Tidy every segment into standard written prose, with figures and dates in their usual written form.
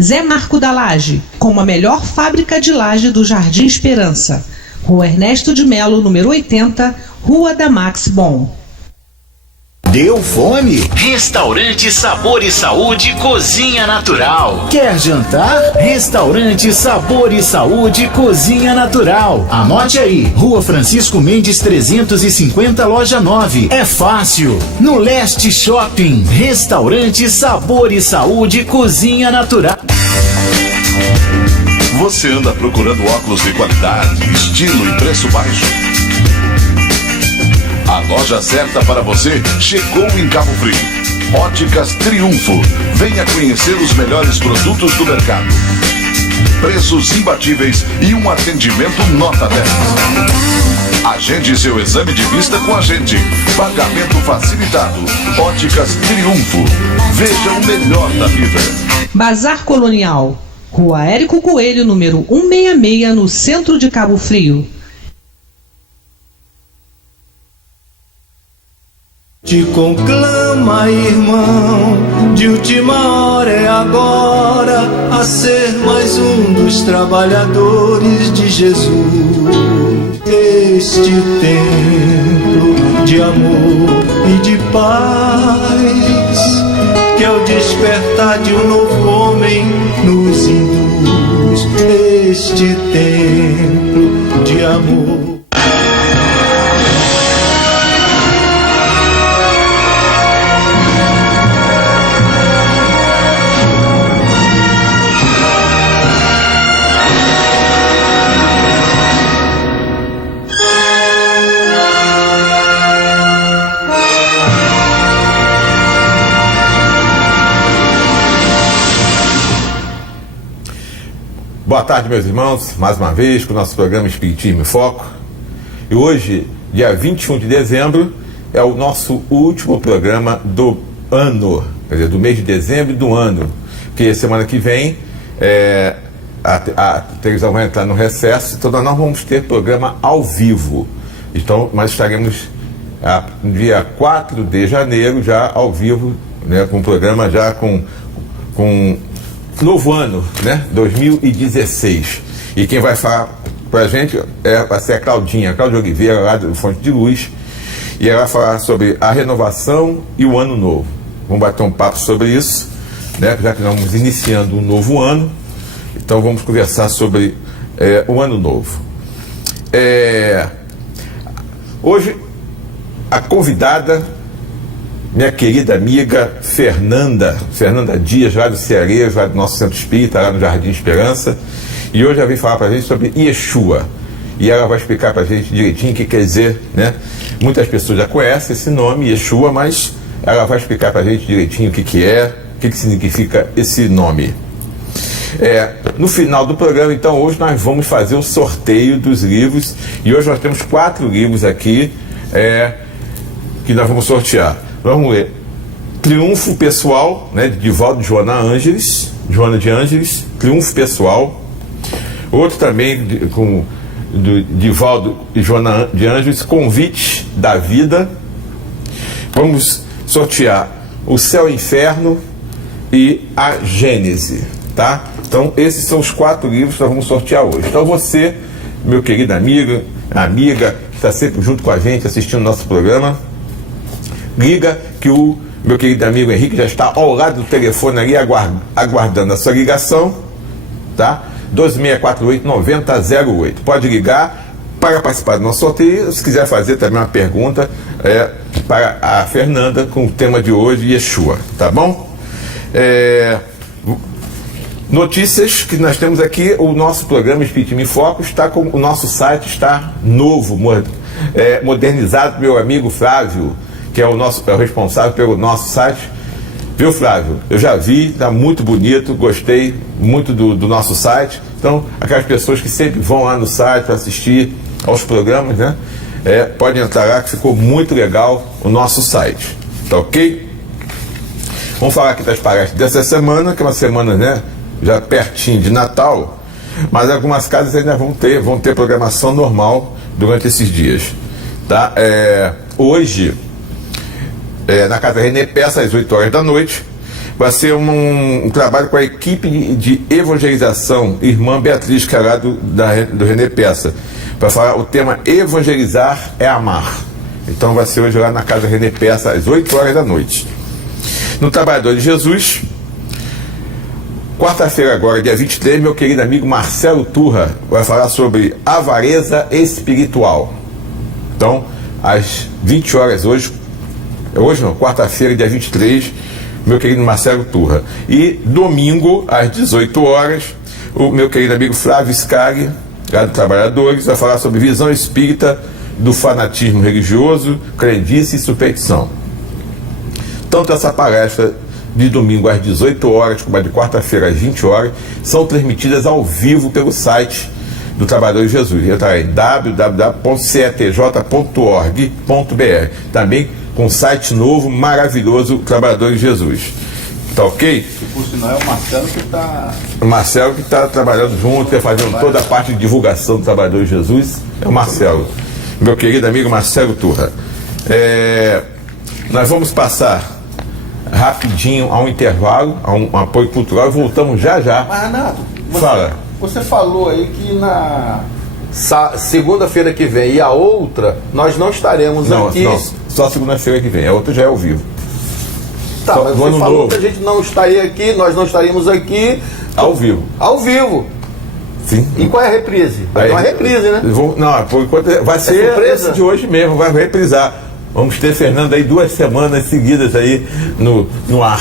Zé Marco da Laje, como a melhor fábrica de laje do Jardim Esperança. Rua Ernesto de Melo, número 80, Rua da Max Bom. Deu fome? Restaurante Sabor e Saúde Cozinha Natural. Quer jantar? Restaurante Sabor e Saúde Cozinha Natural. Anote aí, Rua Francisco Mendes 350, Loja 9. É fácil. No Leste Shopping. Restaurante Sabor e Saúde Cozinha Natural. Você anda procurando óculos de qualidade, estilo e preço baixo? A loja certa para você chegou em Cabo Frio. Óticas Triunfo. Venha conhecer os melhores produtos do mercado. Preços imbatíveis e um atendimento nota 10. Agende seu exame de vista com a gente. Pagamento facilitado. Óticas Triunfo. Veja o melhor da vida. Bazar Colonial. Rua Érico Coelho, número 166, no centro de Cabo Frio. Te conclama, irmão, de última hora é agora, a ser mais um dos trabalhadores de Jesus. Este templo de amor e de paz, que é o despertar de um novo homem nos induz. Este templo de amor. Boa tarde, meus irmãos, mais uma vez com o nosso programa Espiritismo em Foco. E hoje, dia 21 de dezembro, é o nosso último programa do ano, quer dizer, do mês de dezembro do ano, porque semana que vem a televisão vai entrar no recesso, então nós vamos ter programa ao vivo. Então, nós estaremos no dia 4 de janeiro já ao vivo, né, com o programa já com novo ano, né? 2016. E quem vai falar pra gente vai ser a Cláudia Oliveira, lá do Fonte de Luz. E ela vai falar sobre a renovação e o ano novo. Vamos bater um papo sobre isso, né? Já que nós vamos iniciando um novo ano. Então vamos conversar sobre o ano novo. Hoje, a convidada, minha querida amiga Fernanda Dias, lá do Cearejo, lá do nosso Centro Espírita, lá no Jardim Esperança. E hoje ela vem falar pra gente sobre Yeshua. E ela vai explicar pra gente direitinho o que quer dizer, né? Muitas pessoas já conhecem esse nome, Yeshua, mas ela vai explicar pra gente direitinho o que é, o que significa esse nome. No final do programa, então, hoje nós vamos fazer o sorteio dos livros. E hoje nós temos 4 livros aqui que nós vamos sortear. Vamos ler Triunfo Pessoal, né, de Divaldo Joana de Ângeles, Triunfo Pessoal. Outro também do Divaldo e Joana de Ângeles, Convite da Vida. Vamos sortear O Céu e Inferno e a Gênese, tá? Então esses são os 4 livros que nós vamos sortear hoje. Então você, meu querido amiga, que está sempre junto com a gente assistindo o nosso programa, liga que o meu querido amigo Henrique já está ao lado do telefone ali aguardando a sua ligação, tá? 2648-9008. Pode ligar para participar do nosso sorteio. Se quiser fazer também uma pergunta para a Fernanda com o tema de hoje, Yeshua, tá bom? Notícias que nós temos aqui: o nosso programa Espiritismo em Foco está com o nosso site está novo, modernizado pelo meu amigo Flávio, que é o responsável pelo nosso site. Viu, Flávio? Eu já vi, está muito bonito, gostei muito do nosso site. Então, aquelas pessoas que sempre vão lá no site para assistir aos programas, né? Podem entrar lá, que ficou muito legal o nosso site. Tá ok? Vamos falar aqui das palestras dessa semana, que é uma semana, né, já pertinho de Natal, mas algumas casas ainda vão ter programação normal durante esses dias. Tá? Hoje, na Casa René Peça, às 8 horas da noite, vai ser um trabalho com a equipe de evangelização, irmã Beatriz, que é lá do René Peça, para falar o tema Evangelizar é Amar. Então vai ser hoje lá na casa René Peça, às 8 horas da noite. No Trabalhador de Jesus, quarta-feira agora, dia 23, meu querido amigo Marcelo Turra vai falar sobre avareza espiritual. Então, às 20 horas hoje não, quarta-feira, dia 23, meu querido Marcelo Turra. E domingo, às 18 horas, o meu querido amigo Flávio Scali, lá do Trabalhadores, vai falar sobre visão espírita do fanatismo religioso, crendice e superstição. Tanto essa palestra de domingo às 18 horas como a de quarta-feira às 20 horas são transmitidas ao vivo pelo site do Trabalhador de Jesus. Entra em www.cetj.org.br. Também com um site novo, maravilhoso, Trabalhador de Jesus. Tá ok? E por sinal é o Marcelo que está... O Marcelo que está trabalhando junto, fazendo toda a parte de divulgação do Trabalhador de Jesus. É o Marcelo. Meu querido amigo Marcelo Turra. Nós vamos passar rapidinho a um intervalo, a um apoio cultural, e voltamos já. Mas, Renato, Fala. Você falou aí que na segunda-feira que vem e a outra, nós não estaremos aqui. Não, só segunda-feira que vem, a outra já é ao vivo. Tá, só mas do você ano falou novo. que a gente não estaria aqui, nós não estaríamos aqui. Ao vivo. Ao vivo. Sim. E qual é a reprise? Vai ter uma reprise, né? Não, por enquanto vai ser surpresa? esse de hoje mesmo, vai reprisar. Vamos ter Fernando aí 2 semanas seguidas aí no ar.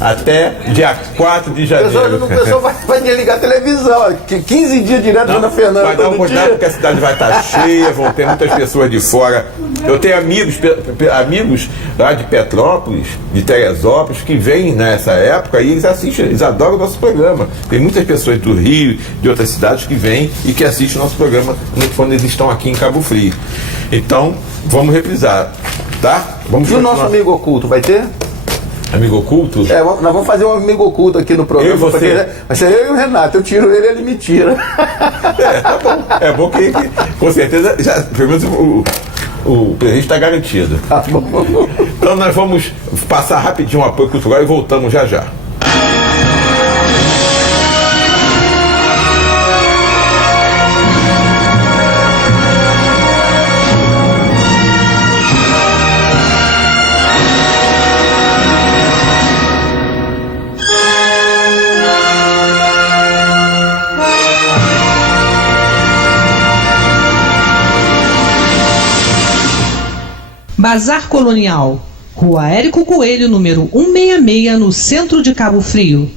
Até dia 4 de janeiro. O pessoal vai ligar a televisão, ó, 15 dias direto na Fernanda. Vai dar uma oportunidade porque a cidade vai estar cheia, vão ter muitas pessoas de fora. Eu tenho amigos lá de Petrópolis, de Teresópolis, que vêm nessa época e eles assistem, eles adoram o nosso programa. Tem muitas pessoas do Rio, de outras cidades que vêm e que assistem o nosso programa quando eles estão aqui em Cabo Frio. Então, vamos reprisar, tá? E o nosso amigo oculto vai ter? Amigo oculto? Nós vamos fazer um amigo oculto aqui no programa. Vai ser eu e o Renato. Eu tiro ele e ele me tira. Tá bom. É bom que com certeza, já, pelo menos o presente está garantido. Tá bom. Então nós vamos passar rapidinho o apoio cultural e voltamos já. Bazar Colonial, Rua Érico Coelho, número 166, no centro de Cabo Frio.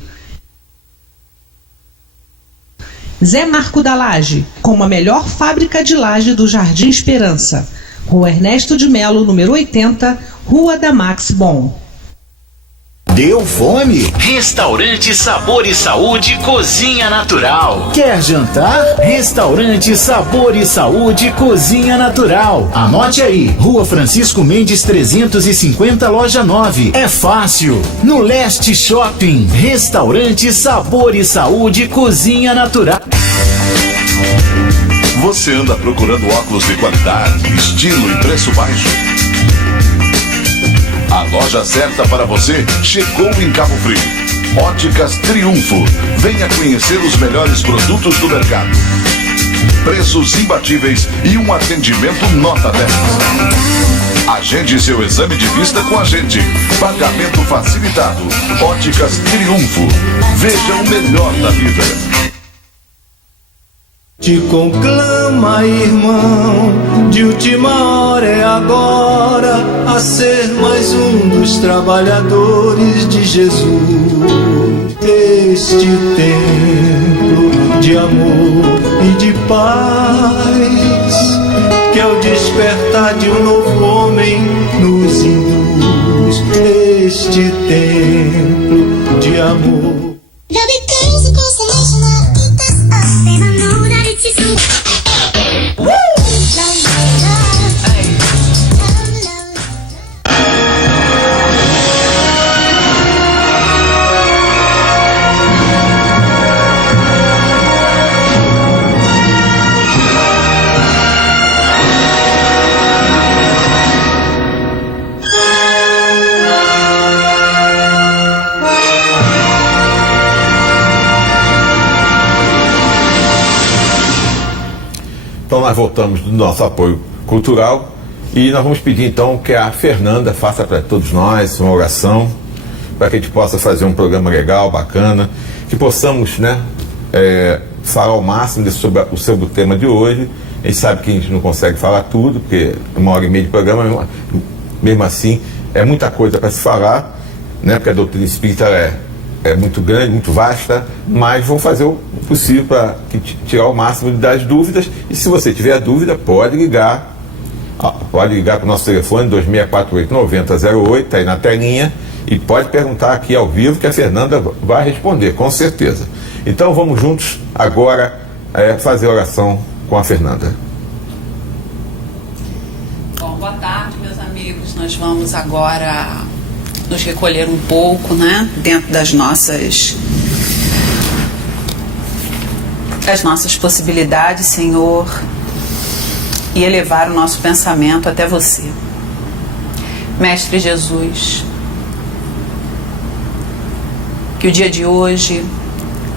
Zé Marco da Laje, como a melhor fábrica de laje do Jardim Esperança. Rua Ernesto de Melo, número 80, Rua da Max Bom. Deu fome? Restaurante Sabor e Saúde Cozinha Natural. Quer jantar? Restaurante Sabor e Saúde Cozinha Natural. Anote aí, Rua Francisco Mendes 350, loja 9. É fácil. No Leste Shopping. Restaurante Sabor e Saúde Cozinha Natural. Você anda procurando óculos de qualidade, estilo e preço baixo? A loja certa para você chegou em Cabo Frio. Óticas Triunfo. Venha conhecer os melhores produtos do mercado. Preços imbatíveis e um atendimento nota 10. Agende seu exame de vista com a gente. Pagamento facilitado. Óticas Triunfo. Veja o melhor da vida. Te conclama, irmão, de última hora é agora, a ser mais um dos trabalhadores de Jesus. Este templo de amor e de paz, que é o despertar de um novo homem nos induz. Este templo de amor. nós voltamos do nosso apoio cultural e nós vamos pedir então que a Fernanda faça para todos nós uma oração para que a gente possa fazer um programa legal, bacana, que possamos, né, falar ao máximo sobre o tema de hoje. A gente sabe que a gente não consegue falar tudo, porque 1h30 de programa, mesmo assim, é muita coisa para se falar, né, porque a doutrina espírita é muito grande, muito vasta, mas vou fazer o possível para tirar o máximo das dúvidas. E se você tiver dúvida, pode ligar para o nosso telefone 2648-9008, está aí na telinha, e pode perguntar aqui ao vivo que a Fernanda vai responder, com certeza. Então vamos juntos agora fazer a oração com a Fernanda. Bom, boa tarde, meus amigos. Nós vamos agora nos recolher um pouco, né, dentro das nossas possibilidades, Senhor, e elevar o nosso pensamento até você. Mestre Jesus, que o dia de hoje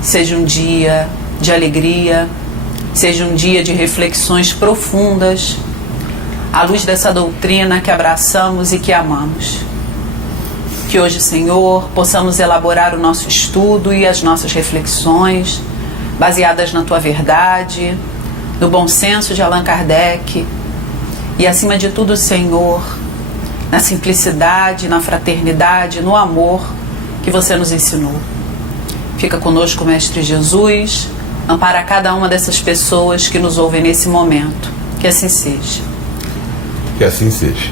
seja um dia de alegria, seja um dia de reflexões profundas, à luz dessa doutrina que abraçamos e que amamos. Que hoje, Senhor, possamos elaborar o nosso estudo e as nossas reflexões, baseadas na Tua verdade, no bom senso de Allan Kardec e, acima de tudo, Senhor, na simplicidade, na fraternidade, no amor que Você nos ensinou. Fica conosco, Mestre Jesus, ampara cada uma dessas pessoas que nos ouvem nesse momento. Que assim seja. Que assim seja.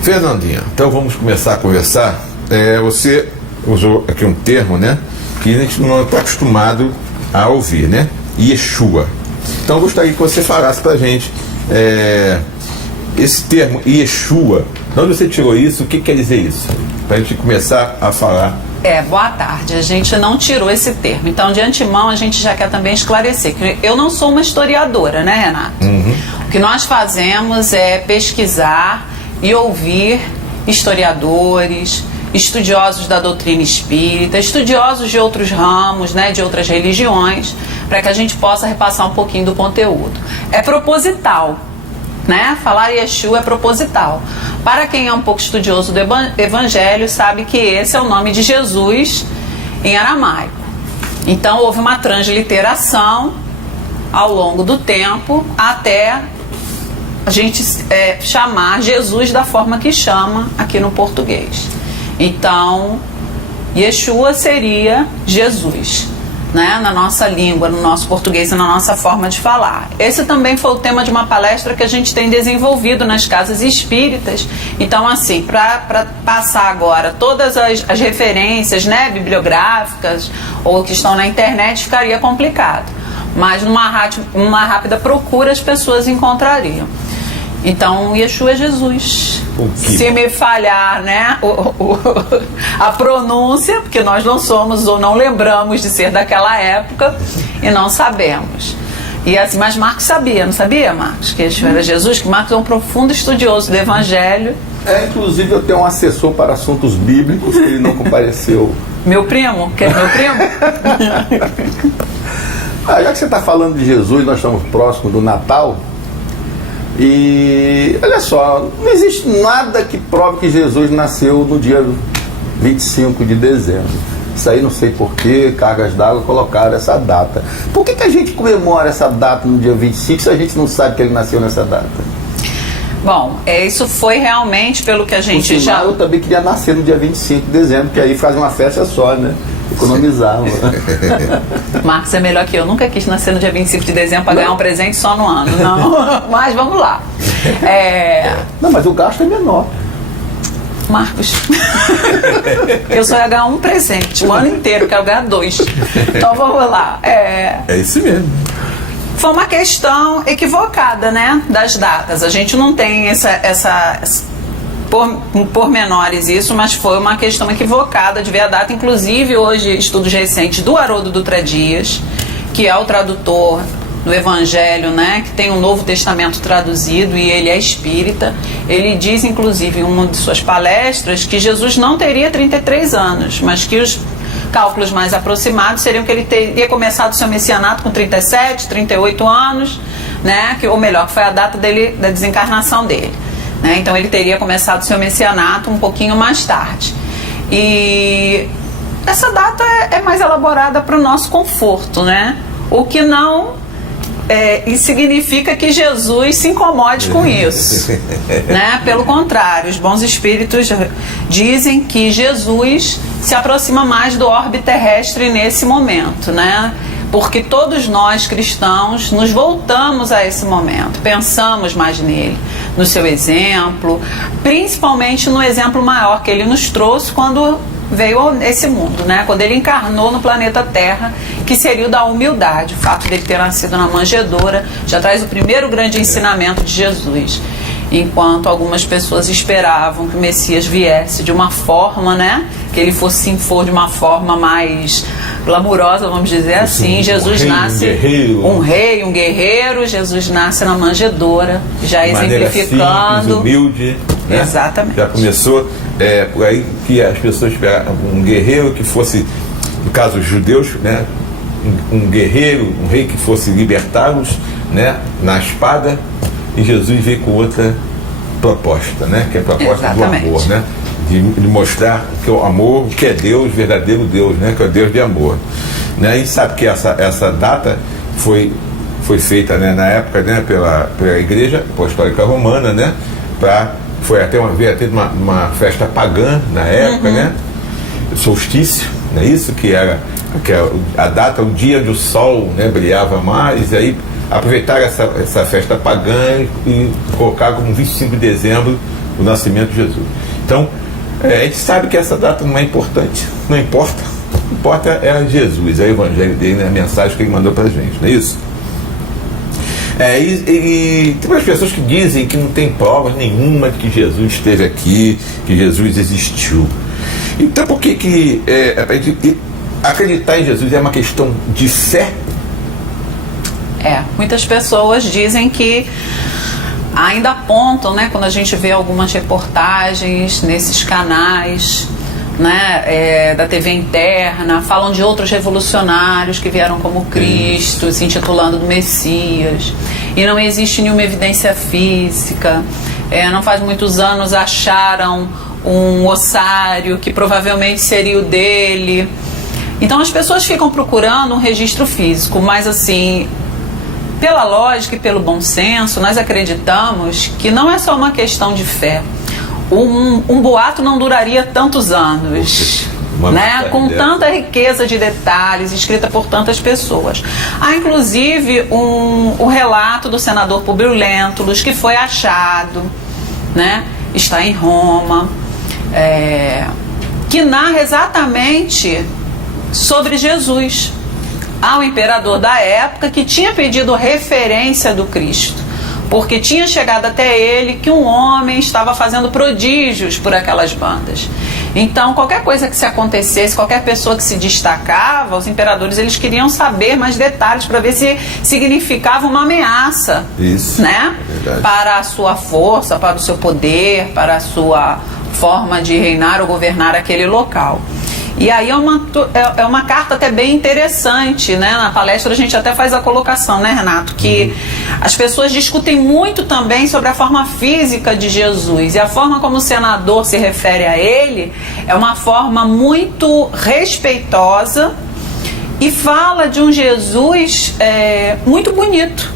Fernandinha, então vamos começar a conversar. Você usou aqui um termo, né, que a gente não está acostumado a ouvir, né? Yeshua. Então eu gostaria que você falasse para a gente esse termo Yeshua. De onde você tirou isso? O que quer dizer isso? Para a gente começar a falar. Boa tarde. A gente não tirou esse termo. Então, de antemão, a gente já quer também esclarecer que eu não sou uma historiadora, né, Renato? O que nós fazemos é pesquisar e ouvir historiadores, estudiosos da doutrina espírita, estudiosos de outros ramos, né, de outras religiões, para que a gente possa repassar um pouquinho do conteúdo. É proposital, né? Falar Yeshua é proposital. Para quem é um pouco estudioso do Evangelho, sabe que esse é o nome de Jesus em aramaico. Então houve uma transliteração ao longo do tempo até a gente chamar Jesus da forma que chama aqui no português. Então, Yeshua seria Jesus, né, na nossa língua, no nosso português e na nossa forma de falar. Esse também foi o tema de uma palestra que a gente tem desenvolvido nas casas espíritas. Então, assim, para passar agora todas as referências, né, bibliográficas ou que estão na internet, ficaria complicado. Mas numa rápida procura as pessoas encontrariam. Então, Yeshua é Jesus. Se me falhar, né, a pronúncia, porque nós não somos ou não lembramos de ser daquela época e não sabemos. E assim, mas Marcos sabia, não sabia, Marcos, que Yeshua era Jesus? Que Marcos é um profundo estudioso do Evangelho. Inclusive eu tenho um assessor para assuntos bíblicos que ele não compareceu. Meu primo? Quer meu primo? Já que você está falando de Jesus, nós estamos próximos do Natal. E olha só, não existe nada que prove que Jesus nasceu no dia 25 de dezembro. Isso aí não sei por que cargas d'água colocaram essa data. Por que a gente comemora essa data no dia 25 se a gente não sabe que ele nasceu nessa data? Bom, isso foi realmente pelo que a gente já... Eu também queria nascer no dia 25 de dezembro, que aí faz uma festa só, né? Economizava. Marcos é melhor que eu. Nunca quis nascer no dia 25 de dezembro para ganhar um presente só no ano. Não. Mas vamos lá. Não, mas o gasto é menor. Marcos, eu só ia ganhar um presente o ano inteiro, quero ganhar 2. Então vamos lá. É isso mesmo. Foi uma questão equivocada, né, das datas. A gente não tem pormenores isso, mas foi uma questão equivocada de ver a data. Inclusive, hoje, estudos recentes do Haroldo Dutra Dias, que é o tradutor do Evangelho, né, que tem o Novo Testamento traduzido e ele é espírita, ele diz, inclusive, em uma de suas palestras, que Jesus não teria 33 anos, mas que os cálculos mais aproximados seriam que ele teria começado o seu messianato com 37, 38 anos, né? Ou melhor, que foi a data dele, da desencarnação dele. Né? Então ele teria começado o seu messianato um pouquinho mais tarde. E essa data é mais elaborada para o nosso conforto, né? O que não significa que Jesus se incomode com isso, né? Pelo contrário, os bons espíritos dizem que Jesus se aproxima mais do orbe terrestre nesse momento, né? Porque todos nós cristãos nos voltamos a esse momento, pensamos mais nele, no seu exemplo, principalmente no exemplo maior que ele nos trouxe quando veio nesse mundo, né? Quando ele encarnou no planeta Terra, que seria o da humildade. O fato dele ter nascido na manjedoura já traz o primeiro grande ensinamento de Jesus. Enquanto algumas pessoas esperavam que o Messias viesse de uma forma, né? Que ele fosse impor de uma forma mais glamurosa, vamos dizer assim. Jesus nasce um rei, um guerreiro. Jesus nasce na manjedoura, já exemplificando. Simples, humilde, né? Exatamente. Já começou por aí que as pessoas esperavam um guerreiro que fosse, no caso os judeus, né? Um guerreiro, um rei que fosse libertá-los, né? Na espada. E Jesus veio com outra proposta, né? Que é a proposta Exatamente. do amor, né? De mostrar que o amor, que é Deus, verdadeiro Deus, né? Que é o Deus de amor, né? E sabe que essa data foi feita, né, na época, né, pela Igreja Apostólica Romana, né? Foi até uma festa pagã na época, né? Solstício, não é isso? Que era a data, o dia onde o sol, né, brilhava mais, e aí aproveitar essa festa pagã e colocar como 25 de dezembro o nascimento de Jesus. Então, a gente sabe que essa data não é importante, não importa. O que importa é Jesus, é o evangelho dele, né, a mensagem que ele mandou pra gente, não é isso? E tem umas pessoas que dizem que não tem provas nenhuma de que Jesus esteve aqui, que Jesus existiu. Então, por que acreditar em Jesus é uma questão de fé? Muitas pessoas dizem que ainda apontam, né, quando a gente vê algumas reportagens nesses canais, né, da TV interna, falam de outros revolucionários que vieram como Cristo, se intitulando do Messias, e não existe nenhuma evidência física. Não faz muitos anos acharam um ossário que provavelmente seria o dele. Então as pessoas ficam procurando um registro físico, mas assim, pela lógica e pelo bom senso, nós acreditamos que não é só uma questão de fé. Um boato não duraria tantos anos, né? Com tanta riqueza de detalhes, escrita por tantas pessoas. Há inclusive um relato do senador Publio Lentulus, que foi achado, né? Está em Roma, que narra exatamente sobre Jesus ao imperador da época, que tinha pedido referência do Cristo, porque tinha chegado até ele que um homem estava fazendo prodígios por aquelas bandas. Então, qualquer coisa que se acontecesse, qualquer pessoa que se destacava, os imperadores eles queriam saber mais detalhes para ver se significava uma ameaça, né? Para a sua força, para o seu poder, para a sua forma de reinar ou governar aquele local. E aí é uma carta até bem interessante, né? Na palestra a gente até faz a colocação, né, Renato? Que as pessoas discutem muito também sobre a forma física de Jesus. E a forma como o senador se refere a ele é uma forma muito respeitosa e fala de um Jesus muito bonito,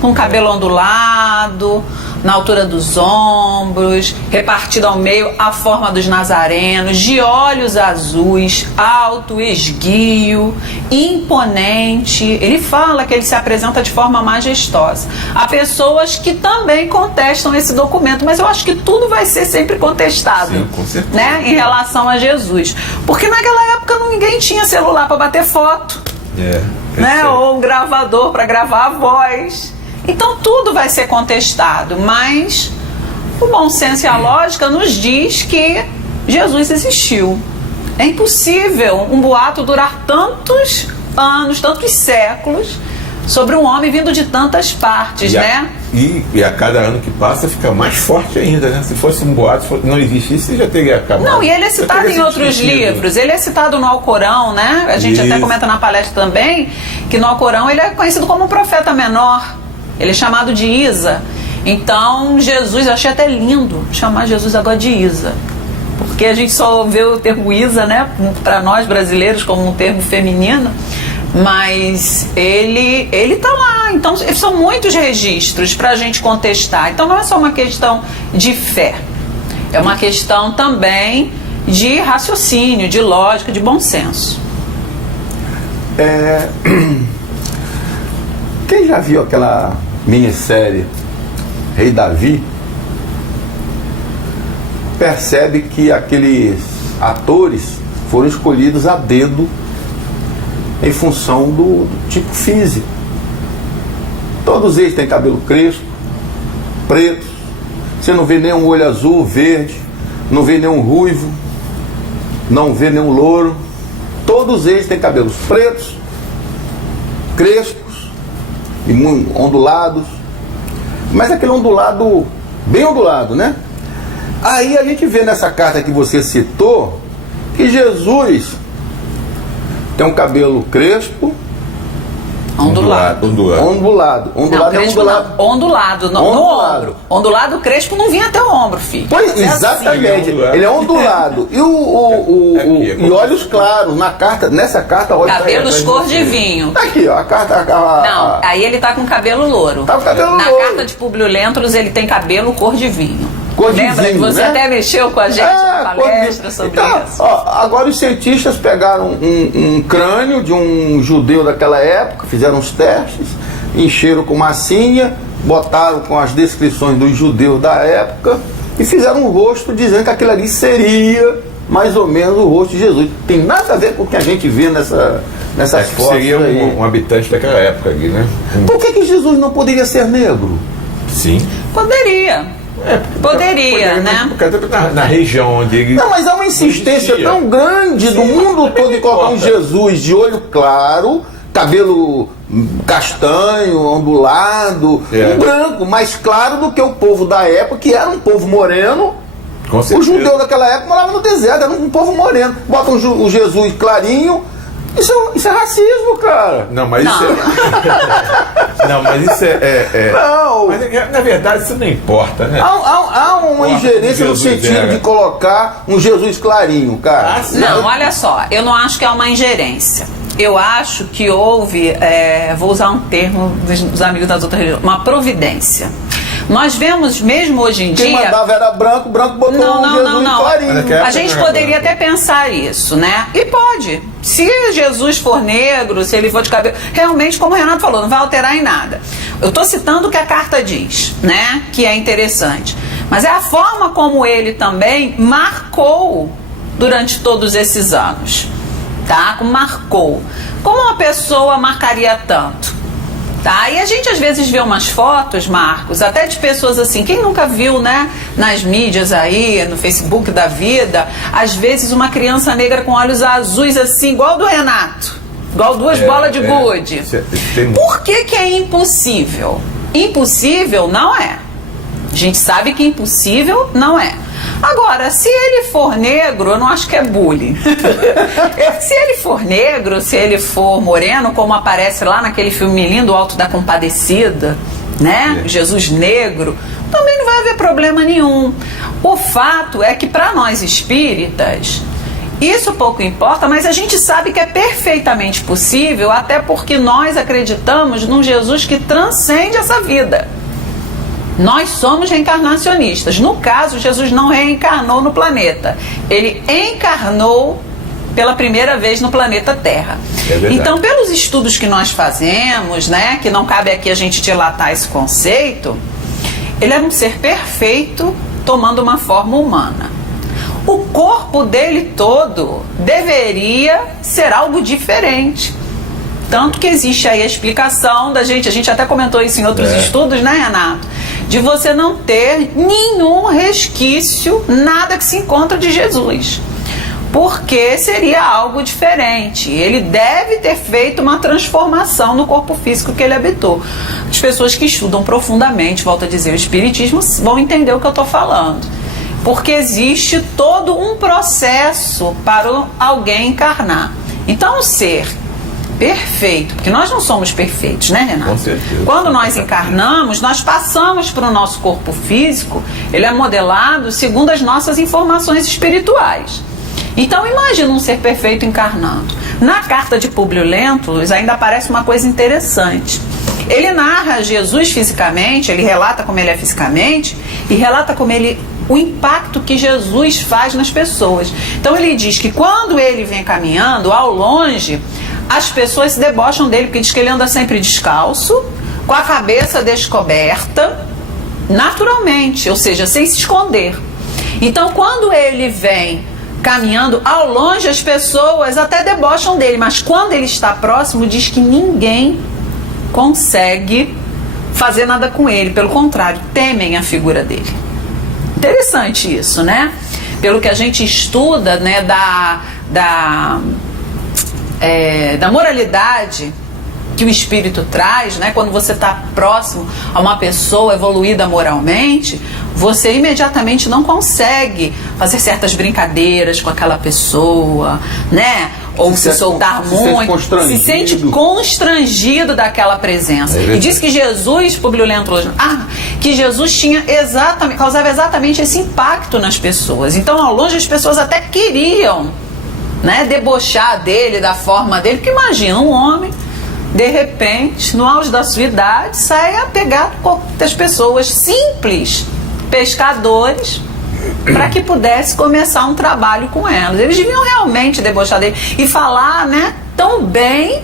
com cabelo ondulado, na altura dos ombros, repartido ao meio a forma dos nazarenos, de olhos azuis, alto, esguio, imponente. Ele fala que ele se apresenta de forma majestosa. Há pessoas que também contestam esse documento, mas eu acho que tudo vai ser sempre contestado. Sim, com certeza. Né, em relação a Jesus. Porque naquela época ninguém tinha celular para bater foto, né, ou um gravador para gravar a voz. Então tudo vai ser contestado, mas o bom senso e a lógica nos diz que Jesus existiu. É impossível um boato durar tantos anos, tantos séculos, sobre um homem vindo de tantas partes, né? E a cada ano que passa fica mais forte ainda, né? Se fosse um boato, não existisse, já teria acabado. Não, e ele é citado em outros livros, ele é citado no Alcorão, né? A gente até comenta na palestra também, que no Alcorão ele é conhecido como um profeta menor, ele é chamado de Isa. Então, Jesus, eu achei até lindo chamar Jesus agora de Isa, porque a gente só vê o termo Isa, né, para nós brasileiros como um termo feminino, mas ele tá lá. Então são muitos registros para a gente contestar. Então não é só uma questão de fé, é uma questão também de raciocínio, de lógica, de bom senso. Quem já viu aquela minissérie Rei Davi percebe que aqueles atores foram escolhidos a dedo em função do tipo físico. Todos eles têm cabelo crespo, preto, você não vê nenhum olho azul, verde, não vê nenhum ruivo, não vê nenhum louro. Todos eles têm cabelos pretos, crespos e muito ondulados, mas aquele ondulado, bem ondulado, né? Aí a gente vê nessa carta que você citou que Jesus tem um cabelo crespo, ondulado. Ondulado no ombro. Ondulado crespo não vinha até o ombro, filho. Pois, exatamente. Ele é ondulado. E e olhos claros. Nessa carta, olhos cabelos cor de vinho. Aqui, ó, a carta. Não, aí ele tá com cabelo louro. Tá com cabelo Na louro. carta de Públio Lentulus ele tem cabelo cor de vinho. Lembra que você até mexeu com a gente na palestra sobre isso? Ó, agora os cientistas pegaram um crânio de um judeu daquela época, fizeram os testes, encheram com massinha, botaram com as descrições dos judeus da época e fizeram um rosto dizendo que aquilo ali seria mais ou menos o rosto de Jesus. Tem nada a ver com o que a gente vê nessas fotos. Seria um habitante daquela época ali, né? Por que Jesus não poderia ser negro? Sim. Poderia. Poderia, né? Na região onde ele... Não, mas há uma insistência tão grande do mundo todo em colocar um Jesus de olho claro, cabelo castanho, ondulado, branco, mais claro do que o povo da época, que era um povo moreno. Com certeza. O judeu daquela época morava no deserto, era um povo moreno. Bota o Jesus clarinho. Isso é racismo, cara. Não, mas isso é... Não, mas isso Não. Mas na verdade isso não importa, né? Há uma ingerência no sentido de colocar um Jesus clarinho, cara. Não, olha só, eu não acho que é uma ingerência. Eu acho que houve, vou usar um termo dos amigos das outras religiões, uma providência. Nós vemos mesmo hoje em dia... Quem mandava era branco botou um Jesus clarinho. A gente poderia até pensar isso, né? E pode. Se Jesus for negro, se ele for de cabelo... Realmente, como o Renato falou, não vai alterar em nada. Eu estou citando o que a carta diz, né? Que é interessante. Mas é a forma como ele também marcou durante todos esses anos. Tá? Como marcou. Como uma pessoa marcaria tanto? Tá? E a gente às vezes vê umas fotos, Marcos, até de pessoas assim, quem nunca viu, né, nas mídias aí, no Facebook da vida, às vezes uma criança negra com olhos azuis assim, igual do Renato, igual duas bolas de gude. Por que é impossível? Impossível não é. A gente sabe que impossível não é. Agora, se ele for negro, eu não acho que é bullying. Se ele for negro, se ele for moreno, como aparece lá naquele filme lindo, O Alto da Compadecida, né? Jesus negro, também não vai haver problema nenhum. O fato é que para nós espíritas, isso pouco importa, mas a gente sabe que é perfeitamente possível, até porque nós acreditamos num Jesus que transcende essa vida. Nós somos reencarnacionistas. No caso, Jesus não reencarnou no planeta. Ele encarnou pela primeira vez no planeta Terra. Então, pelos estudos que nós fazemos, né, que não cabe aqui a gente dilatar esse conceito, ele era um ser perfeito tomando uma forma humana. O corpo dele todo deveria ser algo diferente. Tanto que existe aí a explicação da gente, a gente até comentou isso em outros estudos, né, Renato? De você não ter nenhum resquício, nada que se encontra de Jesus. porque seria algo diferente. Ele deve ter feito uma transformação no corpo físico que ele habitou. As pessoas que estudam profundamente, volto a dizer, o espiritismo, vão entender o que eu estou falando. Porque existe todo um processo para alguém encarnar. Então, o ser perfeito, porque nós não somos perfeitos, né, Renato? Com certeza. Quando nós encarnamos, nós passamos para o nosso corpo físico, ele é modelado segundo as nossas informações espirituais. Então imagina um ser perfeito encarnando. Na carta de Públio Lentulus ainda aparece uma coisa interessante. Ele narra Jesus fisicamente, ele relata como ele é fisicamente e relata como o impacto que Jesus faz nas pessoas. Então ele diz que quando ele vem caminhando, ao longe, as pessoas se debocham dele, porque diz que ele anda sempre descalço, com a cabeça descoberta, naturalmente, ou seja, sem se esconder. Então quando ele vem caminhando, ao longe as pessoas até debocham dele, mas quando ele está próximo, diz que ninguém consegue fazer nada com ele, pelo contrário, temem a figura dele. Interessante isso, né? Pelo que a gente estuda, né, da moralidade que o espírito traz, né? Quando você está próximo a uma pessoa evoluída moralmente, você imediatamente não consegue fazer certas brincadeiras com aquela pessoa, né? Ou se soltar muito, se sente constrangido daquela presença. E diz que Jesus, Públio Lentulus, que Jesus causava exatamente esse impacto nas pessoas. Então, ao longe, as pessoas até queriam, né, debochar dele, da forma dele, porque imagina um homem, de repente, no auge da sua idade, sai a pegar o corpo das pessoas simples, pescadores, para que pudesse começar um trabalho com elas. Eles deviam realmente debochar dele e falar, né, tão bem,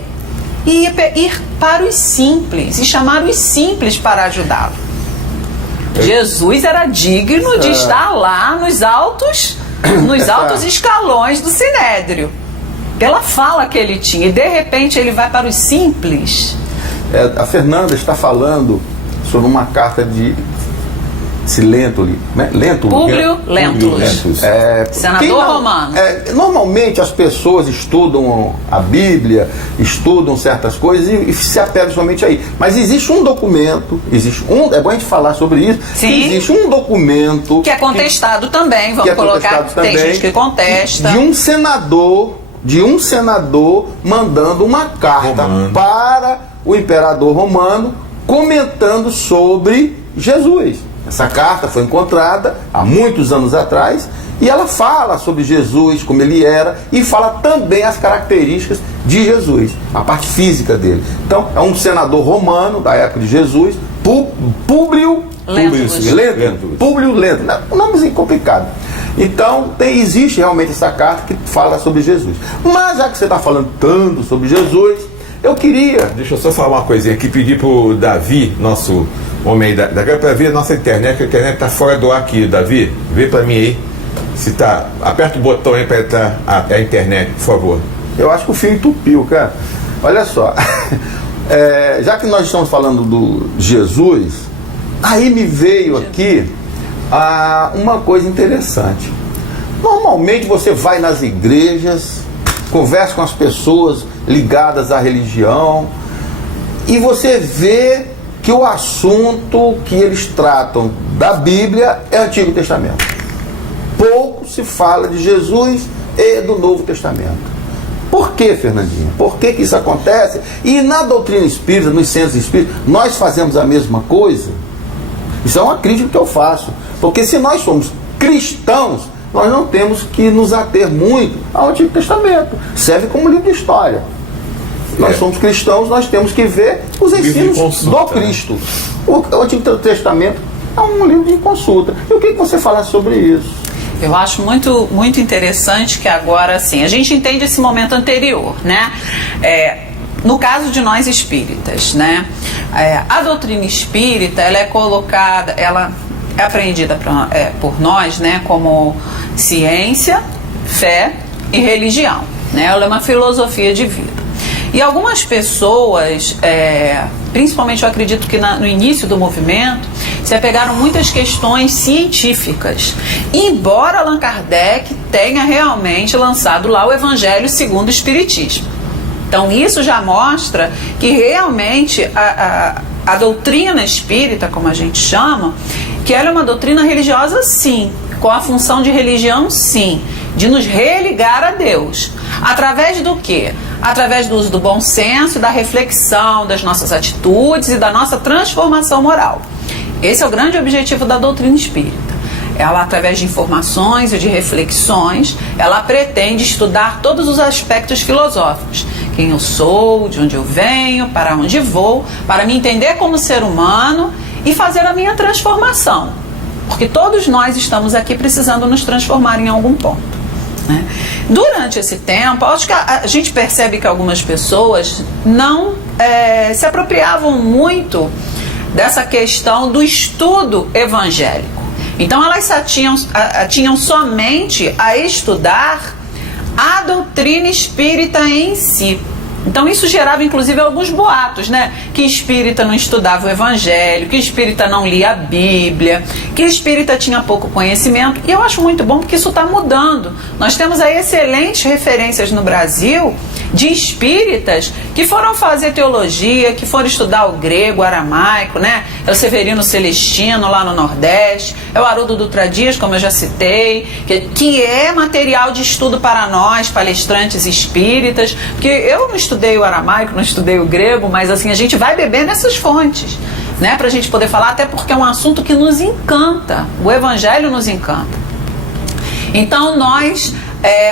e ir para os simples e chamar os simples para ajudá-lo. Jesus era digno de estar lá nos altos escalões do Sinédrio, pela fala que ele tinha, e de repente ele vai para os simples. A Fernanda está falando sobre uma carta de Públio Lentulus, senador romano. Normalmente as pessoas estudam a Bíblia, estudam certas coisas e se apegam somente aí. Mas existe um documento, é bom a gente falar sobre isso. Sim. Existe um documento que é contestado também, vamos colocar, tem gente que contesta. De um senador mandando uma carta para o imperador romano comentando sobre Jesus. Essa carta foi encontrada há muitos anos atrás e ela fala sobre Jesus, como ele era, e fala também as características de Jesus, a parte física dele. Então, é um senador romano da época de Jesus, Públio Lentulus. Públio Lentulus, um nomezinho complicado. Então, existe realmente essa carta que fala sobre Jesus. Mas já que você está falando tanto sobre Jesus, eu queria... Deixa eu só falar uma coisinha aqui, pedir pro Davi, nosso homem da para ver a nossa internet, que a internet está fora do ar aqui. Davi, vê para mim aí, se tá, aperta o botão aí para entrar a internet, por favor. Eu acho que o fio entupiu, cara. Olha só, já que nós estamos falando do Jesus, aí me veio aqui uma coisa interessante. Normalmente você vai nas igrejas, conversa com as pessoas ligadas à religião e você vê que o assunto que eles tratam da Bíblia é Antigo Testamento. Pouco se fala de Jesus e do Novo Testamento. Por que, Fernandinha? Por que isso acontece? E na doutrina espírita, nos centros espíritas, nós fazemos a mesma coisa? Isso é uma crítica que eu faço. Porque se nós somos cristãos, nós não temos que nos ater muito ao Antigo Testamento. Serve como livro de história. Nós somos cristãos, nós temos que ver os ensinos do Cristo. O Antigo Testamento é um livro de consulta. E o que você fala sobre isso? Eu acho muito, muito interessante que agora, assim, a gente entende esse momento anterior, né? No caso de nós espíritas, né? A doutrina espírita, ela é colocada, ela é aprendida por nós, né? Como ciência, fé e religião, né? Ela é uma filosofia de vida. E algumas pessoas, principalmente eu acredito que no início do movimento, se apegaram muitas questões científicas, embora Allan Kardec tenha realmente lançado lá o Evangelho segundo o Espiritismo. Então isso já mostra que realmente a doutrina espírita, como a gente chama, que ela é uma doutrina religiosa, sim, com a função de religião, sim, de nos religar a Deus. Através do quê? Através do uso do bom senso, da reflexão, das nossas atitudes e da nossa transformação moral. Esse é o grande objetivo da doutrina espírita. Ela, através de informações e de reflexões, ela pretende estudar todos os aspectos filosóficos. Quem eu sou, de onde eu venho, para onde vou, para me entender como ser humano e fazer a minha transformação. Porque todos nós estamos aqui precisando nos transformar em algum ponto, né? Durante esse tempo, acho que a gente percebe que algumas pessoas não se apropriavam muito dessa questão do estudo evangélico. Então elas tinham somente a estudar a doutrina espírita em si. Então isso gerava inclusive alguns boatos, né? Que espírita não estudava o Evangelho, que espírita não lia a Bíblia, que espírita tinha pouco conhecimento. E eu acho muito bom porque isso está mudando. Nós temos aí excelentes referências no Brasil de espíritas que foram fazer teologia, que foram estudar o grego, o aramaico, né? É o Severino Celestino lá no Nordeste, é o Haroldo Dutra Dias, como eu já citei, que é material de estudo para nós, palestrantes espíritas, porque eu não estudei o aramaico, não estudei o grego, mas assim, a gente vai beber nessas fontes, né? Pra gente poder falar, até porque é um assunto que nos encanta, o Evangelho nos encanta. Então nós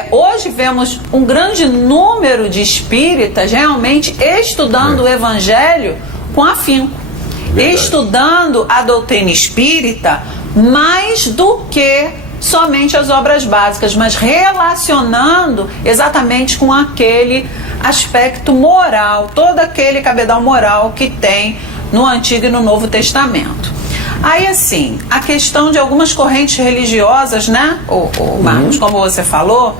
hoje vemos um grande número de espíritas realmente estudando o Evangelho com afinco, estudando a doutrina espírita mais do que somente as obras básicas, mas relacionando exatamente com aquele aspecto moral, todo aquele cabedal moral que tem no Antigo e no Novo Testamento. Aí, assim, a questão de algumas correntes religiosas, né, Marcos, como você falou,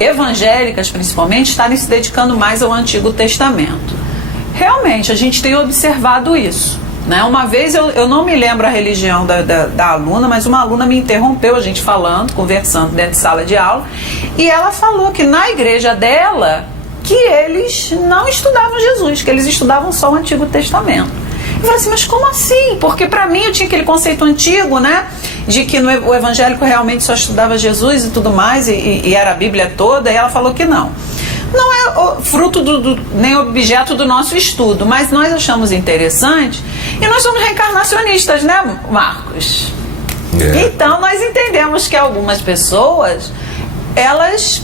evangélicas principalmente, estarem se dedicando mais ao Antigo Testamento. Realmente, a gente tem observado isso, né? Uma vez, eu não me lembro a religião da aluna, mas uma aluna me interrompeu, a gente falando, conversando dentro de sala de aula, e ela falou que na igreja dela, que eles não estudavam Jesus, que eles estudavam só o Antigo Testamento. Eu falei assim, mas como assim? Porque para mim eu tinha aquele conceito antigo, né? De que o evangélico realmente só estudava Jesus e tudo mais, e era a Bíblia toda, e ela falou que não. Não é fruto nem objeto do nosso estudo, mas nós achamos interessante, e nós somos reencarnacionistas, né, Marcos? Então nós entendemos que algumas pessoas, elas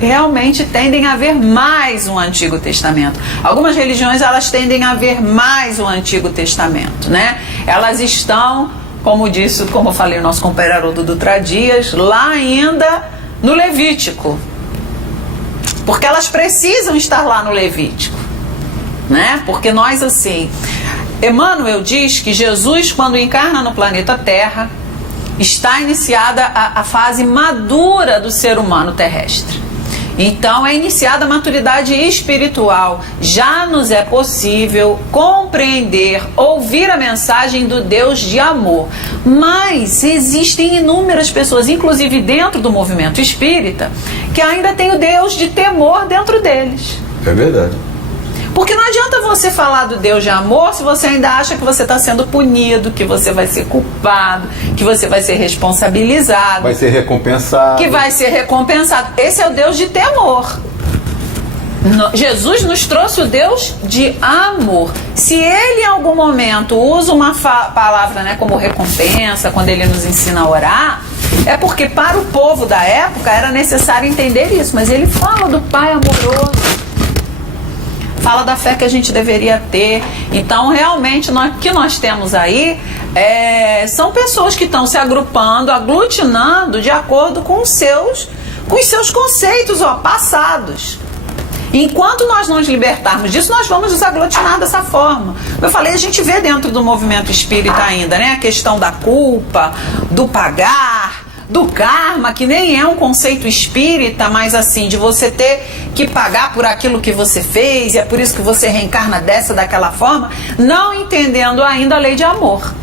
realmente tendem a ver mais o Antigo Testamento. Algumas religiões, elas tendem a ver mais o Antigo Testamento, né? Elas estão, como eu falei o nosso companheiro Haroldo Dutra Dias, lá ainda no Levítico. Porque elas precisam estar lá no Levítico, né? Porque nós, assim, Emmanuel diz que Jesus, quando encarna no planeta Terra, está iniciada a fase madura do ser humano terrestre. Então é iniciada a maturidade espiritual. Já nos é possível compreender, ouvir a mensagem do Deus de amor. Mas existem inúmeras pessoas, inclusive dentro do movimento espírita, que ainda tem o Deus de temor dentro deles. É verdade. Porque não adianta você falar do Deus de amor se você ainda acha que você está sendo punido, que você vai ser culpado, que você vai ser responsabilizado. Vai ser recompensado. Que vai ser recompensado. Esse é o Deus de temor. Jesus nos trouxe o Deus de amor. Se ele em algum momento usa uma palavra, né, como recompensa, quando ele nos ensina a orar, é porque para o povo da época era necessário entender isso. Mas ele fala do Pai amoroso, fala da fé que a gente deveria ter. Então realmente o que nós temos aí são pessoas que estão se agrupando, aglutinando de acordo com os seus conceitos passados. Enquanto nós não nos libertarmos disso, nós vamos nos aglutinar dessa forma. Eu falei, a gente vê dentro do movimento espírita ainda, né, a questão da culpa, do pagar, do karma, que nem é um conceito espírita, mas assim, de você ter que pagar por aquilo que você fez, e é por isso que você reencarna dessa, daquela forma, não entendendo ainda a lei de amor.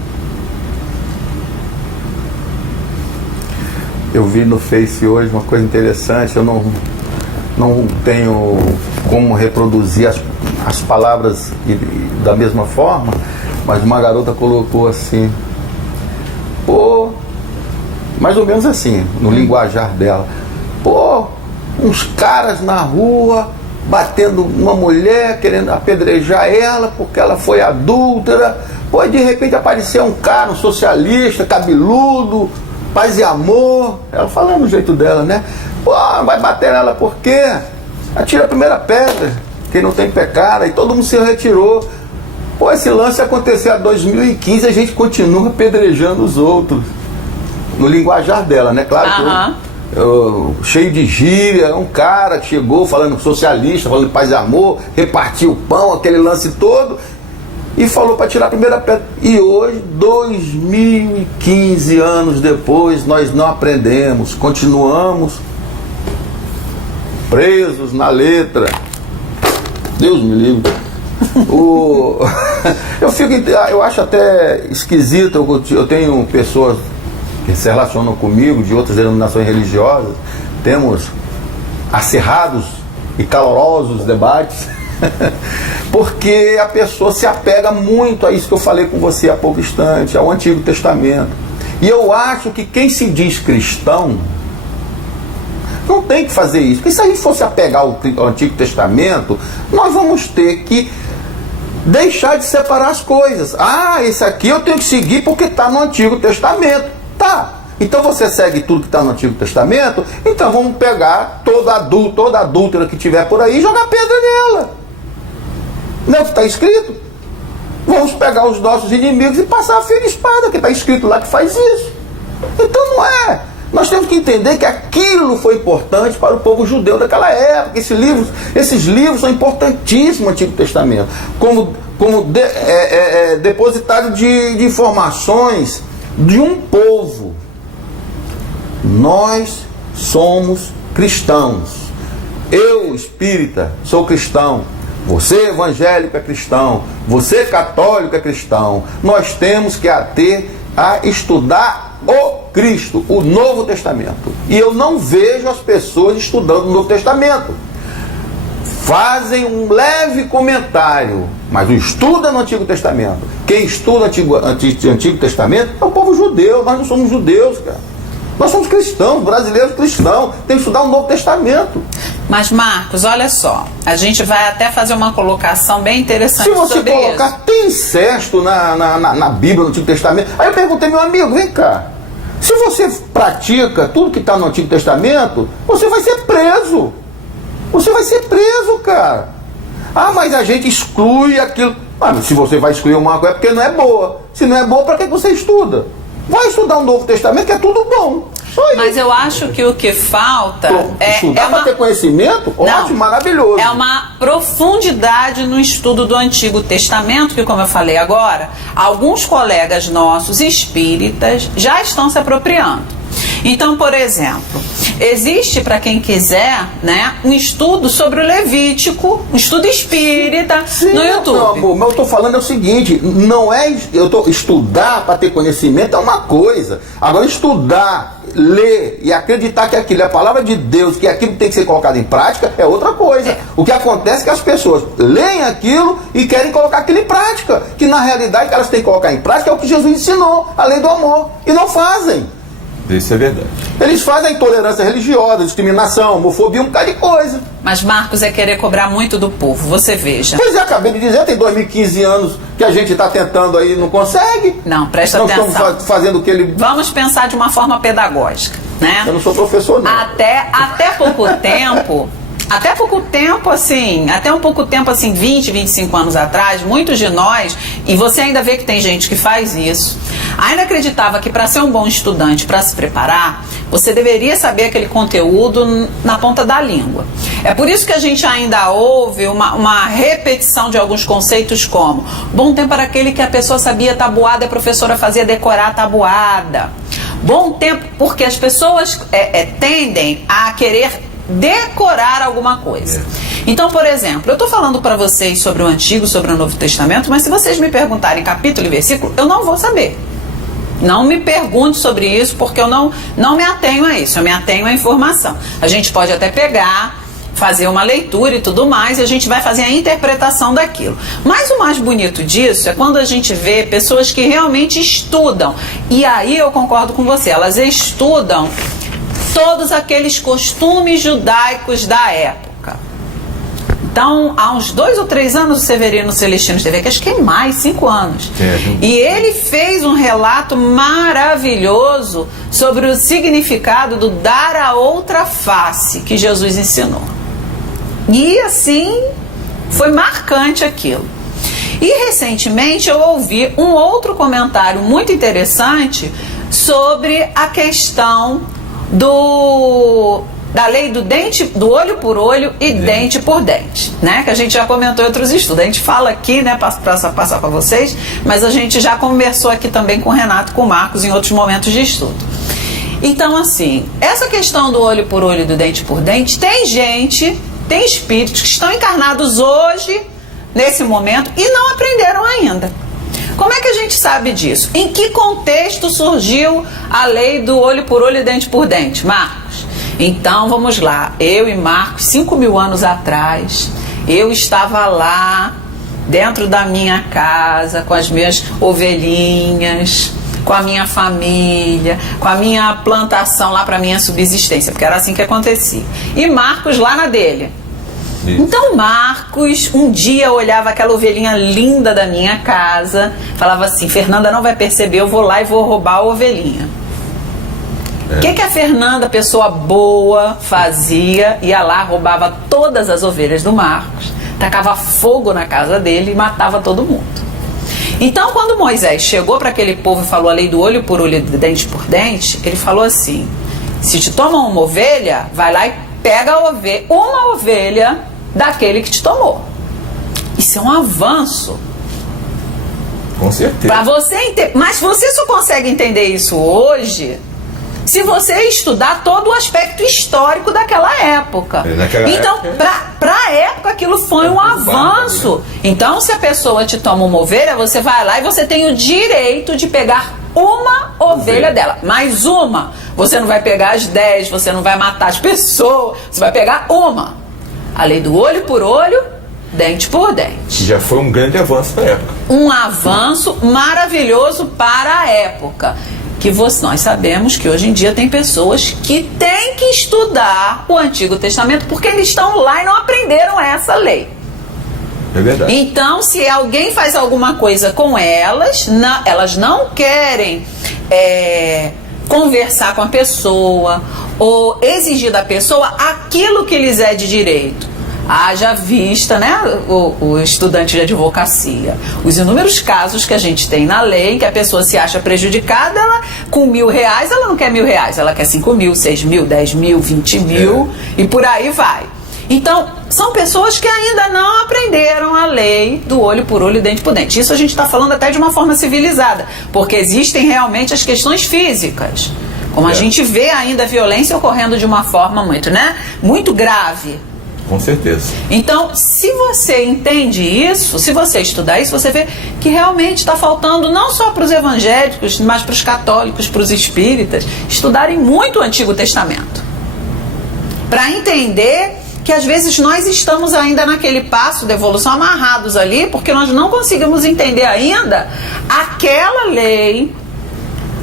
Eu vi no Face hoje uma coisa interessante, eu não tenho como reproduzir as palavras da mesma forma, mas uma garota colocou assim, pô, mais ou menos assim, no linguajar dela, pô, uns caras na rua batendo uma mulher, querendo apedrejar ela porque ela foi adúltera, pô, e de repente apareceu um cara, um socialista, cabeludo, paz e amor, ela falando do jeito dela, né? Pô, vai bater nela por quê? Atira a primeira pedra, quem não tem pecado, e todo mundo se retirou. Pô, esse lance aconteceu em 2015, a gente continua apedrejando os outros. No linguajar dela, né? Claro que cheio de gíria, um cara que chegou falando socialista, falando de paz e amor, repartiu o pão, aquele lance todo, e falou para tirar a primeira pedra. E hoje, 2015 anos depois, nós não aprendemos, continuamos presos na letra. Deus me livre. Eu acho até esquisito, eu tenho pessoas que se relacionam comigo de outras denominações religiosas, temos acirrados e calorosos debates, porque a pessoa se apega muito a isso que eu falei com você há pouco instante, ao Antigo Testamento. E eu acho que quem se diz cristão não tem que fazer isso, porque se a gente fosse apegar ao Antigo Testamento, nós vamos ter que deixar de separar as coisas. Ah, esse aqui eu tenho que seguir porque está no Antigo Testamento. Tá, então você segue tudo que está no Antigo Testamento, então vamos pegar toda adúltera que tiver por aí e jogar pedra nela. Não é o que está escrito? Vamos pegar os nossos inimigos e passar a fio de espada, que está escrito lá que faz isso. Então não é. Nós temos que entender que aquilo foi importante para o povo judeu daquela época. Esses livros são importantíssimos no Antigo Testamento, como depositário de informações de um povo. Nós somos cristãos. Eu, espírita, sou cristão. Você, evangélico, é cristão. Você, católico, é cristão. Nós temos que ater a estudar o Cristo, o Novo Testamento. E eu não vejo as pessoas estudando o Novo Testamento. Fazem um leve comentário, mas o estudo é no Antigo Testamento. Quem estuda o Antigo Testamento é o povo judeu. Nós não somos judeus, cara. Nós somos cristãos, brasileiros cristãos. Tem que estudar o Novo Testamento. Mas, Marcos, olha só, a gente vai até fazer uma colocação bem interessante sobre isso. Se você colocar, tem incesto na Bíblia, no Antigo Testamento. Aí eu perguntei, meu amigo, vem cá. Se você pratica tudo que está no Antigo Testamento, você vai ser preso. Você vai ser preso, cara. Ah, mas a gente exclui aquilo. Ah, mas se você vai excluir uma coisa é porque não é boa. Se não é boa, para que você estuda? Vai estudar o Novo Testamento, que é tudo bom. Mas eu acho que o que falta estudar para ter conhecimento, ótimo, maravilhoso. É uma profundidade no estudo do Antigo Testamento, que, como eu falei agora, alguns colegas nossos espíritas já estão se apropriando. Então, por exemplo, existe, para quem quiser, né, um estudo sobre o Levítico, um estudo espírita. Sim, no YouTube. Meu amor, mas eu estou falando é o seguinte, não é estudar para ter conhecimento é uma coisa. Agora, estudar, ler e acreditar que aquilo é a palavra de Deus, que aquilo tem que ser colocado em prática, é outra coisa. O que acontece é que as pessoas leem aquilo e querem colocar aquilo em prática, que na realidade o que elas têm que colocar em prática é o que Jesus ensinou, a lei do amor, e não fazem. Isso é verdade. Eles fazem a intolerância religiosa, discriminação, homofobia, um bocado de coisa. Mas, Marcos, é querer cobrar muito do povo, você veja. Pois é, acabei de dizer, tem 2015 anos que a gente está tentando aí e não consegue. Não, presta atenção. Nós estamos fazendo o que ele... Vamos pensar de uma forma pedagógica, né? Eu não sou professor, não. Até pouco tempo... Até um pouco tempo assim, 20, 25 anos atrás, muitos de nós, e você ainda vê que tem gente que faz isso, ainda acreditava que para ser um bom estudante, para se preparar, você deveria saber aquele conteúdo na ponta da língua. É por isso que a gente ainda ouve uma repetição de alguns conceitos como: bom tempo era aquele que a pessoa sabia tabuada e a professora fazia decorar a tabuada. Bom tempo, porque as pessoas tendem a querer decorar alguma coisa. Então, por exemplo, eu estou falando para vocês sobre o Antigo, sobre o Novo Testamento, mas se vocês me perguntarem capítulo e versículo, eu não vou saber. Não me pergunte sobre isso, porque eu não me atenho a isso, eu me atenho à informação. A gente pode até pegar, fazer uma leitura e tudo mais, e a gente vai fazer a interpretação daquilo. Mas o mais bonito disso é quando a gente vê pessoas que realmente estudam. E aí eu concordo com você, elas estudam todos aqueles costumes judaicos da época. Então, há uns 2 ou 3 anos o Severino Celestino esteve aqui, acho que é mais, 5 anos. E ele fez um relato maravilhoso sobre o significado do dar a outra face que Jesus ensinou. E assim, foi marcante aquilo. E recentemente eu ouvi um outro comentário muito interessante sobre a questão da lei do olho por olho e dente por dente, né? Que a gente já comentou em outros estudos. A gente fala aqui, né, para passar para vocês, mas a gente já conversou aqui também com o Renato, com o Marcos, em outros momentos de estudo. Então, assim, essa questão do olho por olho e do dente por dente, tem espíritos que estão encarnados hoje, nesse momento, e não aprenderam ainda. Como é que a gente sabe disso? Em que contexto surgiu a lei do olho por olho e dente por dente, Marcos? Então, vamos lá. Eu e Marcos, 5.000 anos atrás, eu estava lá, dentro da minha casa, com as minhas ovelhinhas, com a minha família, com a minha plantação lá para minha subsistência, porque era assim que acontecia. E Marcos lá na dele. Isso. Então Marcos um dia olhava aquela ovelhinha linda da minha casa, falava assim: Fernanda não vai perceber, eu vou lá e vou roubar a ovelhinha. O que a Fernanda, pessoa boa, fazia? Ia lá, roubava todas as ovelhas do Marcos, tacava fogo na casa dele e matava todo mundo. Então, quando Moisés chegou para aquele povo e falou a lei do olho por olho e do dente por dente, ele falou assim: se te tomam uma ovelha, vai lá e pega uma ovelha daquele que te tomou. Isso é um avanço. Com certeza. Para você mas você só consegue entender isso hoje se você estudar todo o aspecto histórico daquela época. Então, para a época, aquilo foi um avanço. Então, se a pessoa te toma uma ovelha, você vai lá e você tem o direito de pegar uma ovelha dela. Mais uma. Você não vai pegar as 10, você não vai matar as pessoas, você vai pegar uma. A lei do olho por olho, dente por dente. Já foi um grande avanço para a época. Um avanço maravilhoso para a época. Que nós sabemos que hoje em dia tem pessoas que têm que estudar o Antigo Testamento porque eles estão lá e não aprenderam essa lei. É verdade. Então, se alguém faz alguma coisa com elas, elas não querem conversar com a pessoa ou exigir da pessoa aquilo que lhes é de direito. Haja vista, né, o estudante de advocacia, os inúmeros casos que a gente tem na lei, que a pessoa se acha prejudicada, ela com R$1.000, ela não quer R$1.000, ela quer 5.000, 6.000, 10.000, 20.000 e por aí vai. Então, são pessoas que ainda não aprenderam a lei do olho por olho e dente por dente. Isso a gente está falando até de uma forma civilizada, porque existem realmente as questões físicas. Como a gente vê ainda a violência ocorrendo de uma forma muito grave. Com certeza. Então, se você entende isso, se você estudar isso, você vê que realmente está faltando não só para os evangélicos, mas para os católicos, para os espíritas, estudarem muito o Antigo Testamento. Para entender que às vezes nós estamos ainda naquele passo de evolução amarrados ali, porque nós não conseguimos entender ainda aquela lei,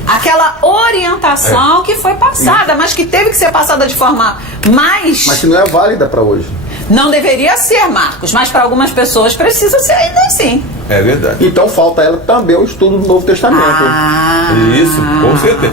aquela orientação que foi passada, mas que teve que ser passada de forma mais... Mas que não é válida para hoje. Não deveria ser, Marcos, mas para algumas pessoas precisa ser ainda assim. É verdade. Então falta ela também o estudo do Novo Testamento. Isso, com certeza.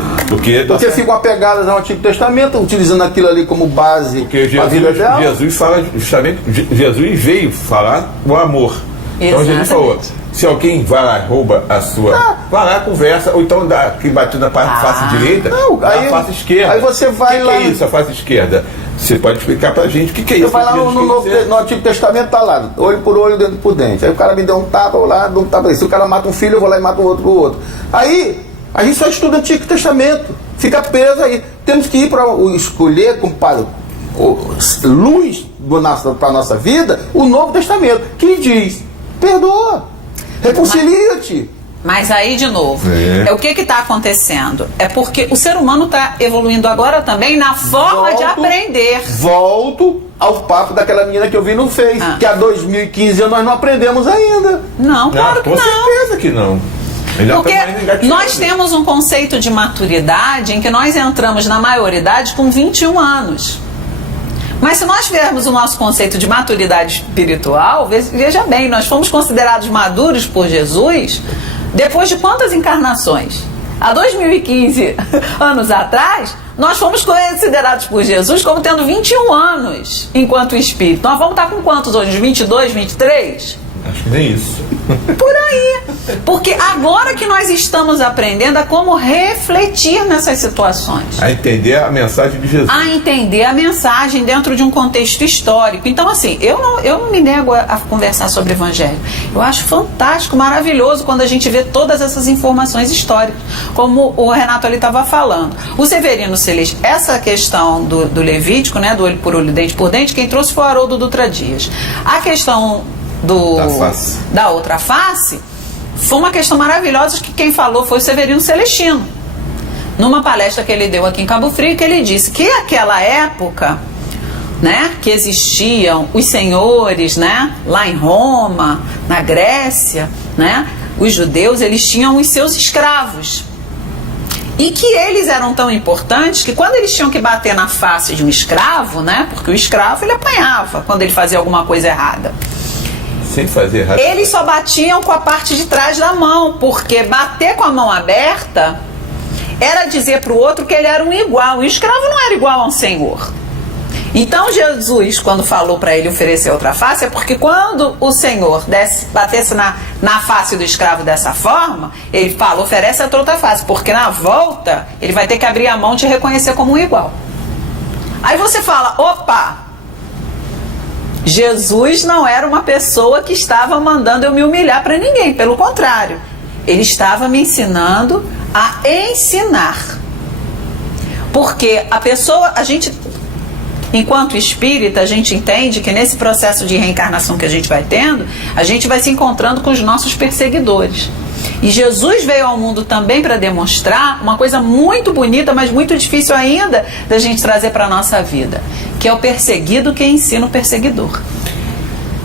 Porque ficam apegadas ao Antigo Testamento, utilizando aquilo ali como base para a vida dela. Jesus fala justamente, Jesus veio falar o amor. Então Jesus falou: se alguém vai lá, rouba a sua, vai lá, conversa, ou então dá quem bateu na face direita, aí, na face esquerda. Aí você vai lá. O que é isso, a face esquerda? Você pode explicar pra gente o que é isso? Eu vai lá no Antigo Testamento, tá lá, olho por olho, dente por dente. Aí o cara me deu um tapa, eu vou lá, dou um tapa. Se o cara mata um filho, eu vou lá e mato o outro. Aí, a gente só estuda o Antigo Testamento. fica preso aí. Temos que ir para escolher luz para a nossa vida o Novo Testamento, que diz: perdoa, reconcilia-te. Mas aí, de novo, o que está acontecendo? É porque o ser humano está evoluindo agora também na forma de aprender. Volto ao papo daquela menina que eu vi no Face, que há 2015 nós não aprendemos ainda. Não, claro que com não. Com certeza que não. Porque nós temos um conceito de maturidade em que nós entramos na maioridade com 21 anos. Mas se nós tivermos o nosso conceito de maturidade espiritual, veja bem, nós fomos considerados maduros por Jesus depois de quantas encarnações? Há 2015 anos atrás, nós fomos considerados por Jesus como tendo 21 anos enquanto espírito. Nós vamos estar com quantos hoje? 22, 23? Acho que nem isso. Por aí. Porque agora que nós estamos aprendendo a como refletir nessas situações. A entender a mensagem de Jesus. A entender a mensagem dentro de um contexto histórico. Então, assim, eu não me nego a conversar sobre o Evangelho. Eu acho fantástico, maravilhoso quando a gente vê todas essas informações históricas. Como o Renato ali estava falando. O Severino Celeste, essa questão do Levítico, né, do olho por olho, dente por dente, quem trouxe foi o Haroldo Dutra Dias. A questão da outra face foi uma questão maravilhosa que quem falou foi o Severino Celestino, numa palestra que ele deu aqui em Cabo Frio, que ele disse que aquela época, né, que existiam os senhores, né, lá em Roma, na Grécia, né, os judeus, eles tinham os seus escravos. E que eles eram tão importantes que quando eles tinham que bater na face de um escravo, né, porque o escravo ele apanhava quando ele fazia alguma coisa errada. Sem fazer errado. Eles só batiam com a parte de trás da mão, porque bater com a mão aberta era dizer para o outro que ele era um igual. E o escravo não era igual a um senhor. Então Jesus, quando falou para ele oferecer outra face, é porque quando o senhor batesse na face do escravo dessa forma, ele fala, oferece a outra face, porque na volta ele vai ter que abrir a mão e te reconhecer como um igual. Aí você fala, opa, Jesus não era uma pessoa que estava mandando eu me humilhar para ninguém, pelo contrário, ele estava me ensinando a ensinar. Porque a pessoa, a gente, enquanto espírita, a gente entende que nesse processo de reencarnação que a gente vai tendo, a gente vai se encontrando com os nossos perseguidores. E Jesus veio ao mundo também para demonstrar uma coisa muito bonita, mas muito difícil ainda da gente trazer para a nossa vida, que é o perseguido que ensina o perseguidor.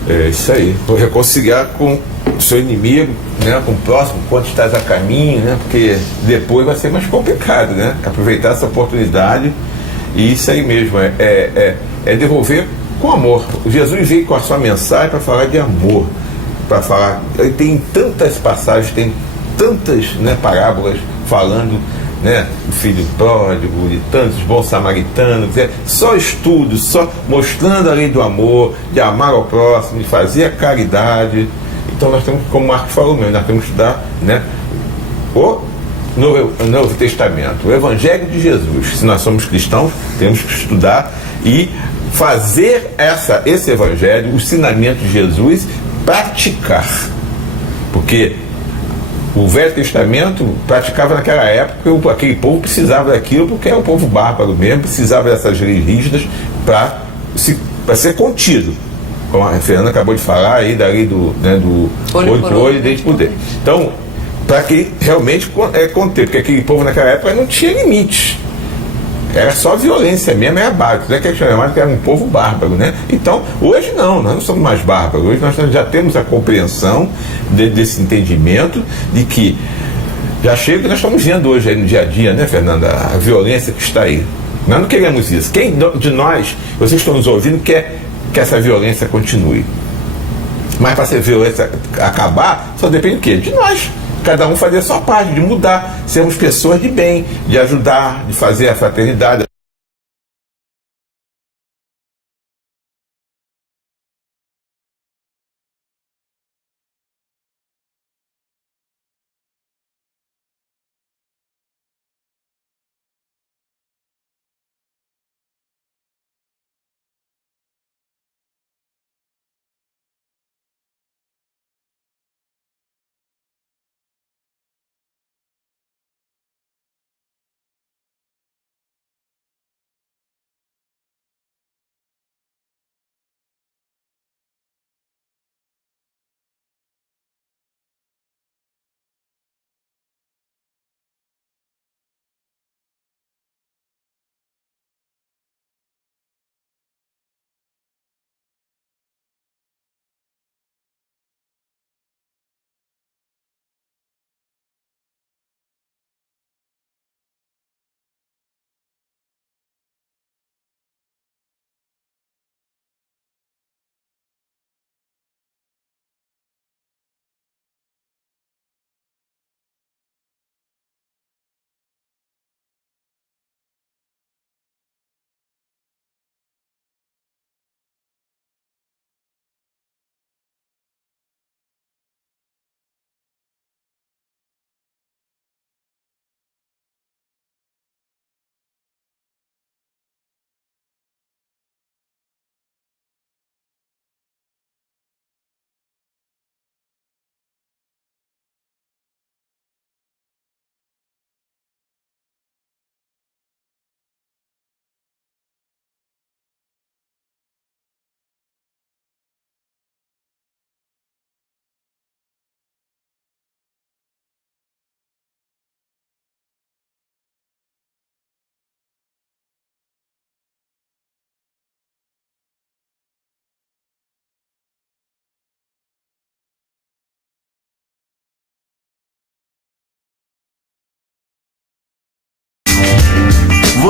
É isso aí. Vou reconciliar com o seu inimigo, né, com o próximo, quando estás a caminho, né, porque depois vai ser mais complicado, né? Aproveitar essa oportunidade. E isso aí mesmo, é devolver com amor. Jesus veio com a sua mensagem para falar de amor, para falar. Tem tantas passagens, tem tantas, né, parábolas falando, né, do filho pródigo, de tantos bons samaritanos, só estudo, só mostrando a lei do amor, de amar ao próximo, de fazer a caridade. Então nós temos, como o Marcos falou mesmo, nós temos que estudar, né, o Novo Testamento, o Evangelho de Jesus. Se nós somos cristãos, temos que estudar e fazer esse Evangelho, o ensinamento de Jesus, praticar. Porque o Velho Testamento praticava naquela época, aquele povo precisava daquilo, porque era um povo bárbaro mesmo, precisava dessas leis rígidas para ser contido. Como a Fernanda acabou de falar aí, da lei do olho por olho e dente por dente. Então, para que realmente conter, porque aquele povo naquela época não tinha limites. Era só violência mesmo, era bárbaro. Não é que eles chamavam que era um povo bárbaro, né? Então, hoje não, nós não somos mais bárbaros. Hoje nós já temos a compreensão desse entendimento de que já chega que nós estamos vendo hoje aí no dia a dia, né, Fernanda? A violência que está aí. Nós não queremos isso. Quem de nós, vocês estão nos ouvindo, quer que essa violência continue? Mas para essa violência acabar, só depende do quê? De nós. Cada um fazer a sua parte, de mudar, sermos pessoas de bem, de ajudar, de fazer a fraternidade.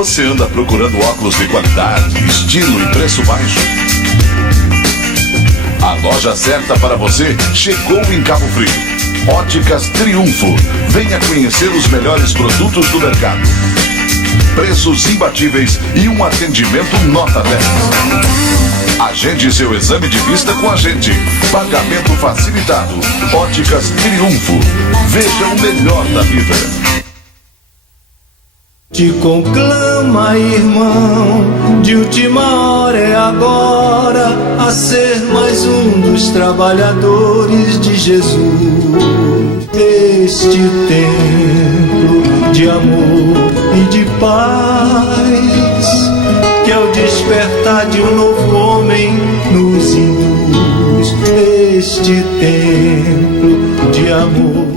Você anda procurando óculos de qualidade, estilo e preço baixo? A loja certa para você chegou em Cabo Frio. Óticas Triunfo. Venha conhecer os melhores produtos do mercado. Preços imbatíveis e um atendimento nota 10. Agende seu exame de vista com a gente. Pagamento facilitado. Óticas Triunfo. Veja o melhor da vida. Te conclama, irmão, de última hora é agora, a ser mais um dos trabalhadores de Jesus. Este templo de amor e de paz, que ao despertar de um novo homem nos induz. Este templo de amor.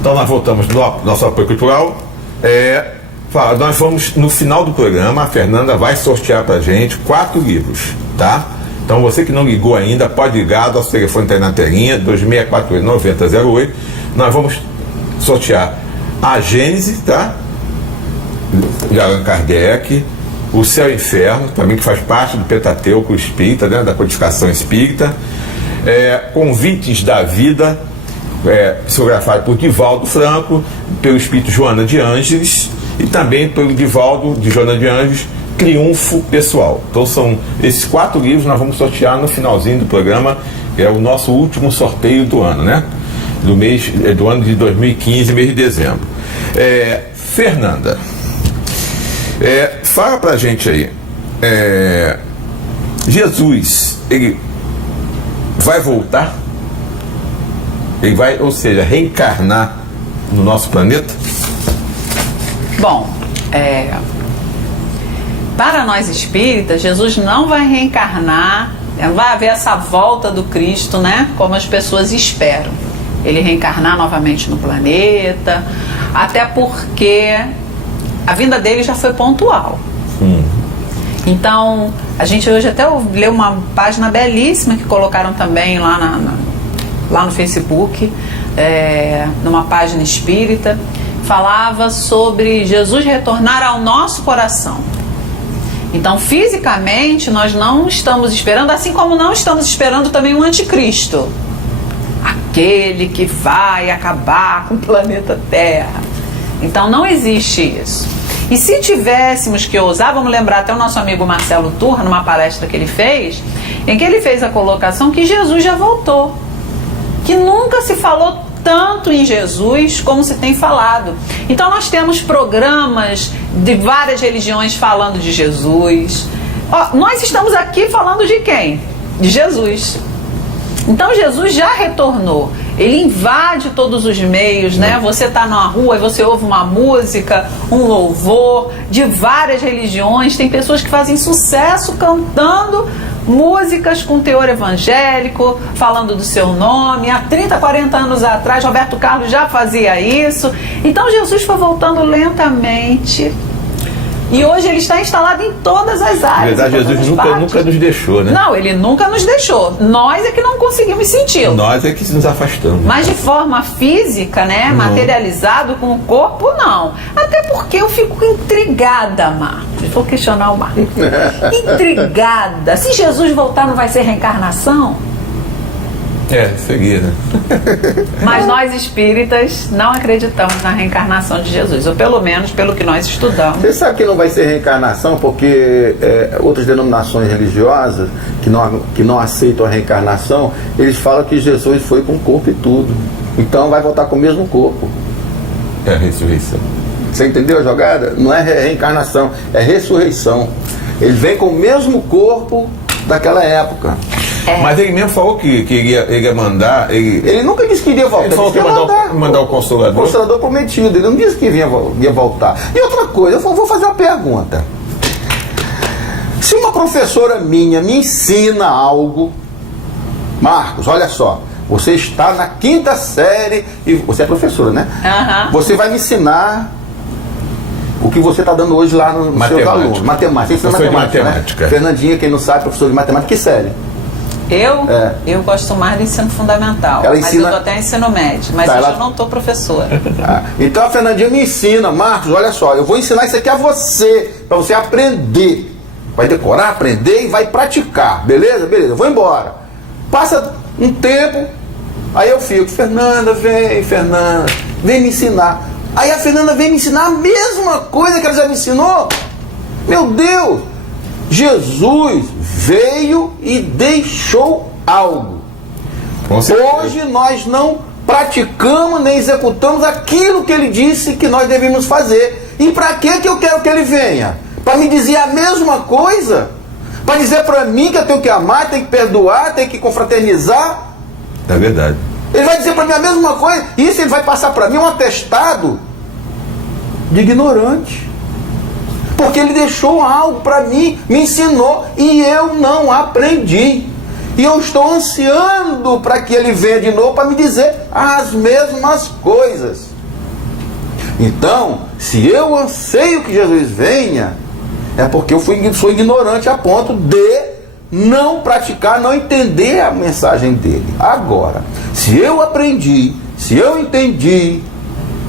Então nós voltamos no nosso apoio cultural. Nós vamos, no final do programa, a Fernanda vai sortear pra gente 4 livros, tá? Então você que não ligou ainda, pode ligar, nosso telefone está aí na telinha, 2648-9008. Nós vamos sortear a Gênese, tá? De Allan Kardec, o Céu e Inferno, também que faz parte do Pentateuco Espírita, né? Da codificação espírita, Convites da Vida, psicografado por Divaldo Franco, pelo espírito Joana de Ângeles, e também pelo Divaldo de Joana de Ângeles, Triunfo Pessoal. Então são esses 4 livros, nós vamos sortear no finalzinho do programa, que é o nosso último sorteio do ano, né? Do ano de 2015, mês de dezembro. Fernanda, fala pra gente aí, Jesus, ele vai voltar? Ele vai, ou seja, reencarnar no nosso planeta? Bom, para nós espíritas, Jesus não vai reencarnar, não vai haver essa volta do Cristo, né? Como as pessoas esperam. Ele reencarnar novamente no planeta, até porque a vinda dele já foi pontual. Então, a gente hoje até leu uma página belíssima que colocaram também lá no Facebook, numa página espírita, falava sobre Jesus retornar ao nosso coração. Então, fisicamente, nós não estamos esperando, assim como não estamos esperando também o anticristo, aquele que vai acabar com o planeta Terra. Então, não existe isso. E se tivéssemos que ousar, vamos lembrar até o nosso amigo Marcelo Turra, numa palestra que ele fez, em que ele fez a colocação que Jesus já voltou, que nunca se falou tanto em Jesus como se tem falado. Então nós temos programas de várias religiões falando de Jesus. Nós estamos aqui falando de quem? De Jesus. Então Jesus já retornou. Ele invade todos os meios, né? Você está numa rua e você ouve uma música, um louvor de várias religiões. Tem pessoas que fazem sucesso cantando músicas com teor evangélico, falando do seu nome. Há 30, 40 anos atrás, Roberto Carlos já fazia isso. Então Jesus foi voltando lentamente. E hoje ele está instalado em todas as áreas. Na verdade, Jesus nunca nos deixou, né? Não, ele nunca nos deixou. Nós é que não conseguimos sentir. Nós é que nos afastamos. Mas de forma física, né? Não. Materializado com o corpo, não. Até porque eu fico intrigada, Marcos. Vou questionar o Marcos. Intrigada. Se Jesus voltar, não vai ser reencarnação? Seria, né? Mas nós espíritas não acreditamos na reencarnação de Jesus, ou pelo menos pelo que nós estudamos. Você sabe que não vai ser reencarnação porque outras denominações religiosas que não aceitam a reencarnação, eles falam que Jesus foi com o corpo e tudo. Então vai voltar com o mesmo corpo. É a ressurreição. Você entendeu a jogada? Não é reencarnação, é ressurreição. Ele vem com o mesmo corpo daquela época. Mas ele mesmo falou que iria mandar. Ele nunca disse que iria voltar. Ele falou que ia mandar o Consolador. O Consolador prometido. Ele não disse que ia voltar. E outra coisa, eu vou fazer uma pergunta. Se uma professora minha me ensina algo, Marcos, olha só, você está na 5ª série e você é professora, né? Você vai me ensinar o que você está dando hoje lá nos seus alunos. Matemática. Você ensina matemática. Né? Fernandinha, quem não sabe, professora de matemática, que série? Eu gosto mais do ensino fundamental, mas eu dou até ensino médio, mas hoje eu não estou professora. Então a Fernandinha me ensina, Marcos, olha só, eu vou ensinar isso aqui a você, para você aprender. Vai decorar, aprender e vai praticar, beleza? Beleza, eu vou embora. Passa um tempo, aí eu fico, Fernanda, vem me ensinar. Aí a Fernanda vem me ensinar a mesma coisa que ela já me ensinou. Meu Deus! Jesus veio e deixou algo. Hoje nós não praticamos nem executamos aquilo que ele disse que nós devemos fazer. E para que eu quero que ele venha? Para me dizer a mesma coisa? Para dizer para mim que eu tenho que amar, tenho que perdoar, tenho que confraternizar? É verdade. Ele vai dizer para mim a mesma coisa. Isso ele vai passar para mim um atestado de ignorante. Porque ele deixou algo para mim, me ensinou e eu não aprendi. E eu estou ansiando para que ele venha de novo para me dizer as mesmas coisas. Então, se eu anseio que Jesus venha, é porque eu sou ignorante a ponto de não praticar, não entender a mensagem dele. Agora, se eu aprendi, se eu entendi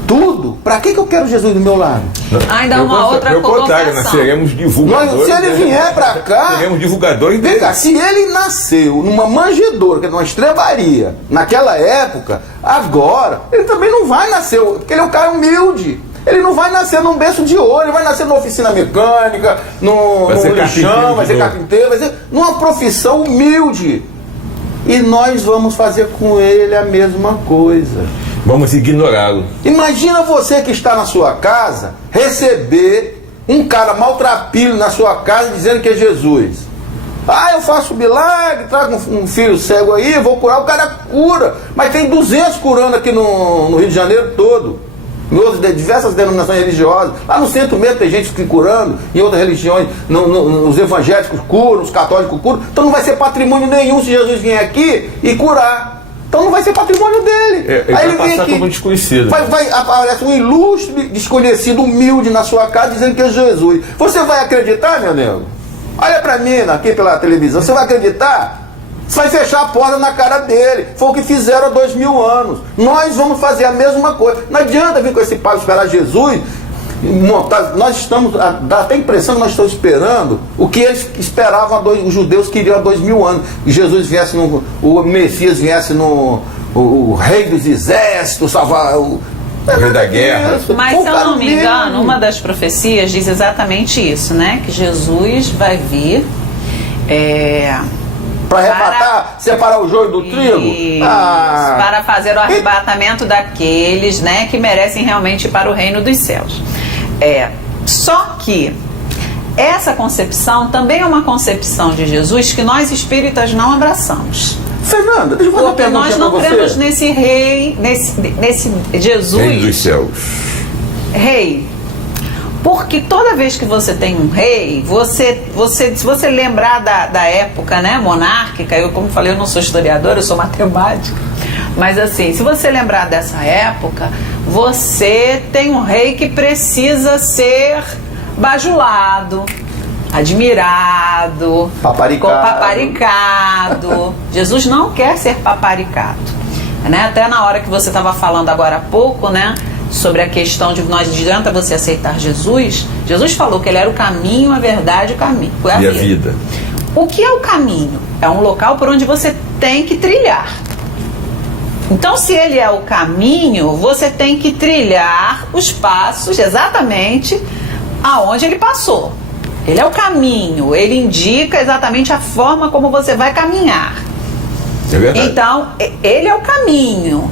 tudo, para que eu quero Jesus do meu lado? Ainda uma outra colocação. Nós seremos divulgadores. Se ele vier para cá, seremos divulgadores dele. Se ele nasceu numa manjedoura, que é numa estrebaria, naquela época, agora, ele também não vai nascer, porque ele é um cara humilde. Ele não vai nascer num berço de ouro, ele vai nascer numa oficina mecânica, num lixão, vai ser carpinteiro, vai ser numa profissão humilde. E nós vamos fazer com ele a mesma coisa. Vamos ignorá-lo. Imagina você que está na sua casa receber um cara maltrapilho na sua casa dizendo que é Jesus. Eu faço milagre, trago um filho cego aí, vou curar. O cara cura, mas tem 200 curando aqui no Rio de Janeiro todo. Em diversas denominações religiosas. Lá no centro mesmo tem gente que curando, em outras religiões, os evangélicos curam, os católicos curam. Então não vai ser patrimônio nenhum se Jesus vier aqui e curar. Então não vai ser patrimônio dele. Aí ele vem aqui, como desconhecido. Aparece um ilustre desconhecido, humilde na sua casa, dizendo que é Jesus. Você vai acreditar, meu nego? Olha pra mim aqui pela televisão. Você vai acreditar? Você vai fechar a porta na cara dele. Foi o que fizeram há 2000 anos. Nós vamos fazer a mesma coisa. Não adianta vir com esse papo esperar Jesus montar. Nós estamos, dá até a impressão que nós estamos esperando o que eles esperavam, os judeus queriam há 2000 anos. E Jesus viesse, o Messias viesse o rei dos exércitos, salvar o rei da guerra. Mas se eu não me engano, uma das profecias diz exatamente isso, né? Que Jesus vai vir para arrebatar, separar o joio do trigo? Para fazer o arrebatamento daqueles, né, que merecem realmente ir para o reino dos céus. Só que essa concepção também é uma concepção de Jesus que nós espíritas não abraçamos. Fernanda, deixa eu fazer uma pergunta para você. Nós não cremos nesse rei, nesse Jesus. Rei dos céus. Rei. Porque toda vez que você tem um rei, se você lembrar da época, né, monárquica, eu, como falei, eu não sou historiadora, eu sou matemática, mas assim, se você lembrar dessa época, você tem um rei que precisa ser bajulado, admirado, paparicado. Jesus não quer ser paparicado, né? Até na hora que você estava falando agora há pouco, né, sobre a questão de não adianta você aceitar Jesus. Jesus falou que ele era o caminho, a verdade e o caminho. E a vida. O que é o caminho? É um local por onde você tem que trilhar. Então, se ele é o caminho, você tem que trilhar os passos exatamente aonde ele passou. Ele é o caminho, ele indica exatamente a forma como você vai caminhar. É verdade. Então, ele é o caminho.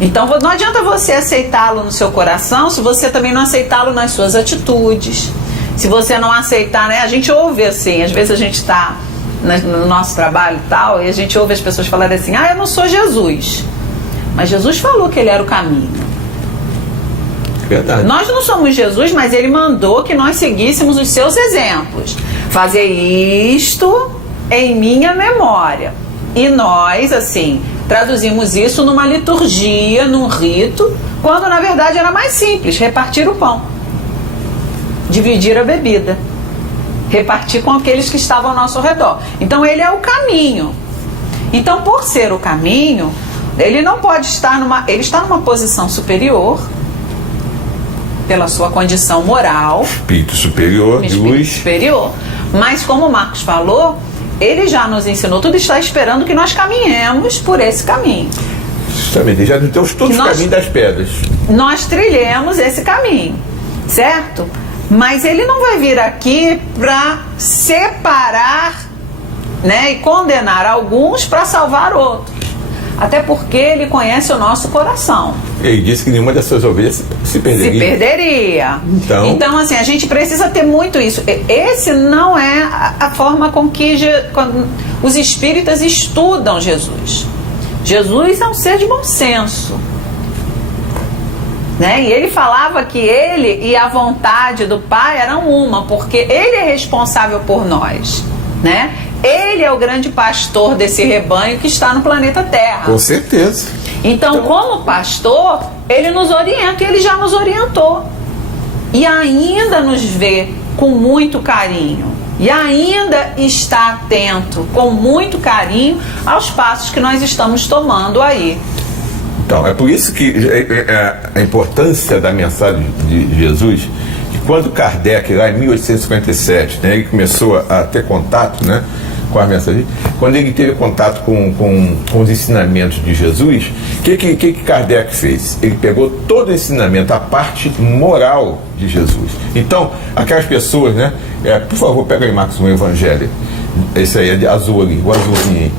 Então não adianta você aceitá-lo no seu coração se você também não aceitá-lo nas suas atitudes. Se você não aceitar, né? A gente ouve assim, às vezes a gente está no nosso trabalho e tal, e a gente ouve as pessoas falarem assim, eu não sou Jesus. Mas Jesus falou que ele era o caminho. Verdade. Nós não somos Jesus, mas ele mandou que nós seguíssemos os seus exemplos. Fazer isto em minha memória. E nós, assim, traduzimos isso numa liturgia, num rito, quando na verdade era mais simples, repartir o pão, dividir a bebida, repartir com aqueles que estavam ao nosso redor. Então ele é o caminho. Então, por ser o caminho, ele não pode estar ele está numa posição superior, pela sua condição moral, espírito superior, de luz, superior. Mas como o Marcos falou, ele já nos ensinou, tudo está esperando que nós caminhemos por esse caminho. Justamente, já nos deu todos os caminhos das pedras. Nós trilhemos esse caminho, certo? Mas ele não vai vir aqui para separar, né, e condenar alguns para salvar outros. Até porque ele conhece o nosso coração. Ele disse que nenhuma das suas ovelhas se perderia. Se perderia. Então, assim, a gente precisa ter muito isso. Esse não é a forma com que os espíritas estudam Jesus. Jesus é um ser de bom senso. Né? E ele falava que ele e a vontade do Pai eram uma, porque ele é responsável por nós. Né? Ele é o grande pastor desse rebanho que está no planeta Terra. Com certeza. Então, como pastor, ele nos orienta, e ele já nos orientou. E ainda nos vê com muito carinho. E ainda está atento com muito carinho aos passos que nós estamos tomando aí. Então, é por isso que a importância da mensagem de Jesus, que quando Kardec, lá em 1857, né, ele começou a ter contato, né, com a mensagem, quando ele teve contato com os ensinamentos de Jesus, o que Kardec fez? Ele pegou todo o ensinamento, a parte moral de Jesus. Então, aquelas pessoas, né, por favor, pega aí, Marcos, um evangelho. Esse aí é de azul ali, o azulzinho aí.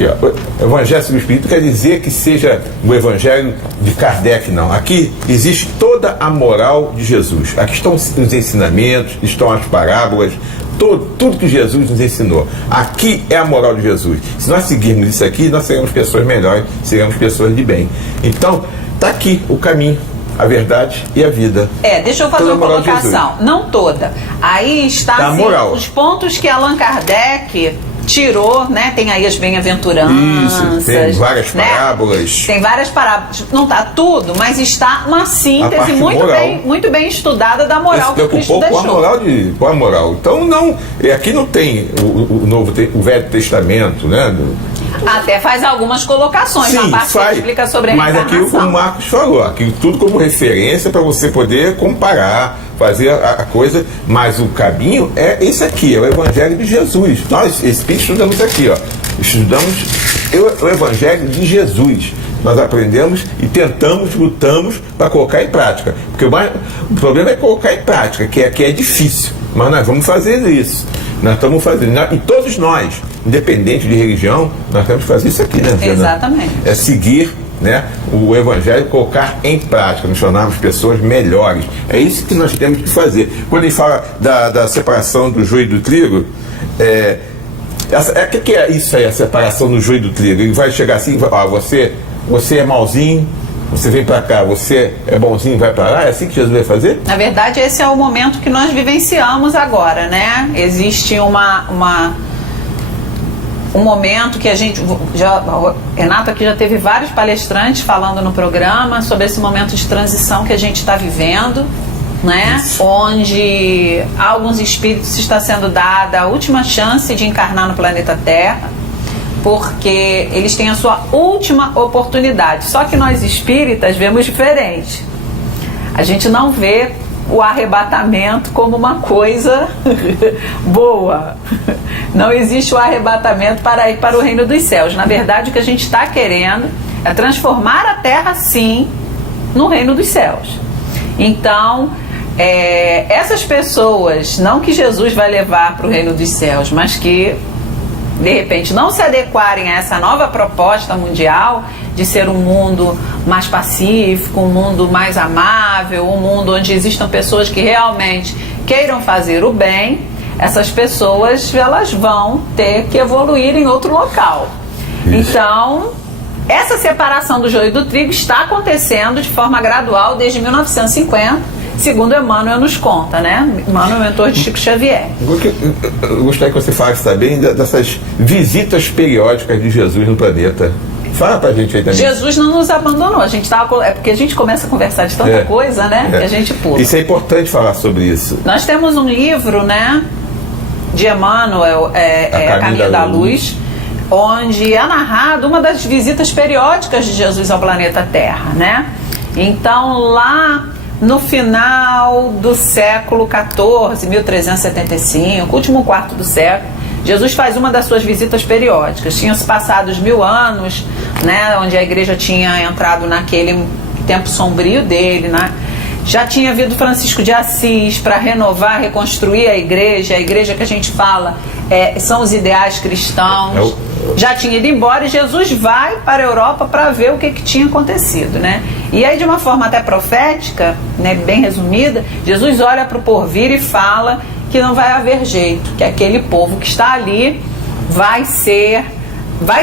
Aqui, ó. O Evangelho do Espírito quer dizer que seja o Evangelho de Kardec, não. Aqui existe toda a moral de Jesus. Aqui estão os ensinamentos, estão as parábolas, tudo que Jesus nos ensinou. Aqui é a moral de Jesus. Se nós seguirmos isso aqui, nós seremos pessoas melhores, seremos pessoas de bem. Então, está aqui o caminho, a verdade e a vida. Deixa eu fazer uma colocação. Não toda. Aí está assim, os pontos que Allan Kardec tirou, né? Tem aí as bem-aventuranças. Isso, tem várias parábolas. Tem várias parábolas. Não está tudo, mas está uma síntese muito bem estudada da moral que o Cristo deixou. Com a moral. Então, não, aqui não tem o Velho Testamento, né? Até faz algumas colocações na parte que explica sobre a reencarnação. Mas aqui o Marcos falou, aqui tudo como referência para você poder comparar, fazer a coisa, mas o caminho é esse aqui, é o Evangelho de Jesus. Nós, espíritos, estudamos aqui, ó. Estudamos o Evangelho de Jesus. Nós aprendemos e tentamos, lutamos para colocar em prática. Porque o problema é colocar em prática, que é difícil. Mas nós vamos fazer isso. Nós estamos fazendo. E todos nós, independente de religião, nós temos que fazer isso aqui, né? Exatamente. É seguir, né, o Evangelho, colocar em prática, nos tornarmos pessoas melhores. É isso que nós temos que fazer. Quando ele fala da separação do joio e do trigo, o que é isso aí, a separação do joio e do trigo? Ele vai chegar assim, você é malzinho, você vem para cá, você é bonzinho, vai para lá? É assim que Jesus vai fazer? Na verdade, esse é o momento que nós vivenciamos agora, né? Existe um momento que a gente Renato aqui já teve vários palestrantes falando no programa sobre esse momento de transição que a gente está vivendo, né? Onde a alguns espíritos está sendo dada a última chance de encarnar no planeta Terra, porque eles têm a sua última oportunidade. Só que nós espíritas vemos diferente. A gente não vê o arrebatamento como uma coisa boa. Não existe o arrebatamento para ir para o reino dos céus. Na verdade, o que a gente está querendo é transformar a Terra, sim, no reino dos céus. Então, essas pessoas, não que Jesus vai levar para o reino dos céus, mas que de repente não se adequarem a essa nova proposta mundial de ser um mundo mais pacífico, um mundo mais amável, um mundo onde existam pessoas que realmente queiram fazer o bem, essas pessoas elas vão ter que evoluir em outro local. Então, essa separação do joio e do trigo está acontecendo de forma gradual desde 1950, segundo Emmanuel nos conta, né? Emmanuel é o mentor de Chico Xavier. Eu gostaria que você falasse também dessas visitas periódicas de Jesus no planeta. Fala pra gente aí também. Jesus não nos abandonou. É porque a gente começa a conversar de tanta coisa, né? Que a gente pula. Isso é importante falar sobre isso. Nós temos um livro, né? De Emmanuel, Caminho da Luz, onde é narrado uma das visitas periódicas de Jesus ao planeta Terra, né? Então, lá no final do século XIV, 1375, último quarto do século, Jesus faz uma das suas visitas periódicas. Tinham-se passado os 1000 anos, né? Onde a igreja tinha entrado naquele tempo sombrio dele, né? Já tinha vindo Francisco de Assis para renovar, reconstruir a igreja que a gente fala são os ideais cristãos. Já tinha ido embora e Jesus vai para a Europa para ver o que tinha acontecido, né? E aí, de uma forma até profética, né, bem resumida, Jesus olha para o porvir e fala que não vai haver jeito, que aquele povo que está ali vai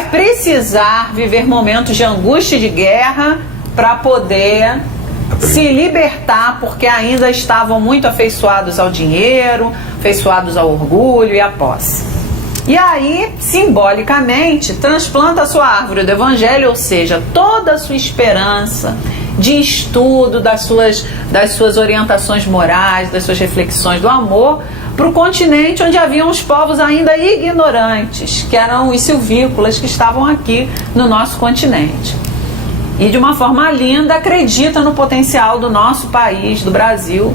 precisar viver momentos de angústia e de guerra para poder se libertar, porque ainda estavam muito afeiçoados ao dinheiro, afeiçoados ao orgulho e à posse. E aí, simbolicamente, transplanta a sua árvore do Evangelho, ou seja, toda a sua esperança de estudo, das suas orientações morais, das suas reflexões do amor, para o continente onde haviam os povos ainda ignorantes, que eram os silvícolas que estavam aqui no nosso continente. E de uma forma linda acredita no potencial do nosso país, do Brasil,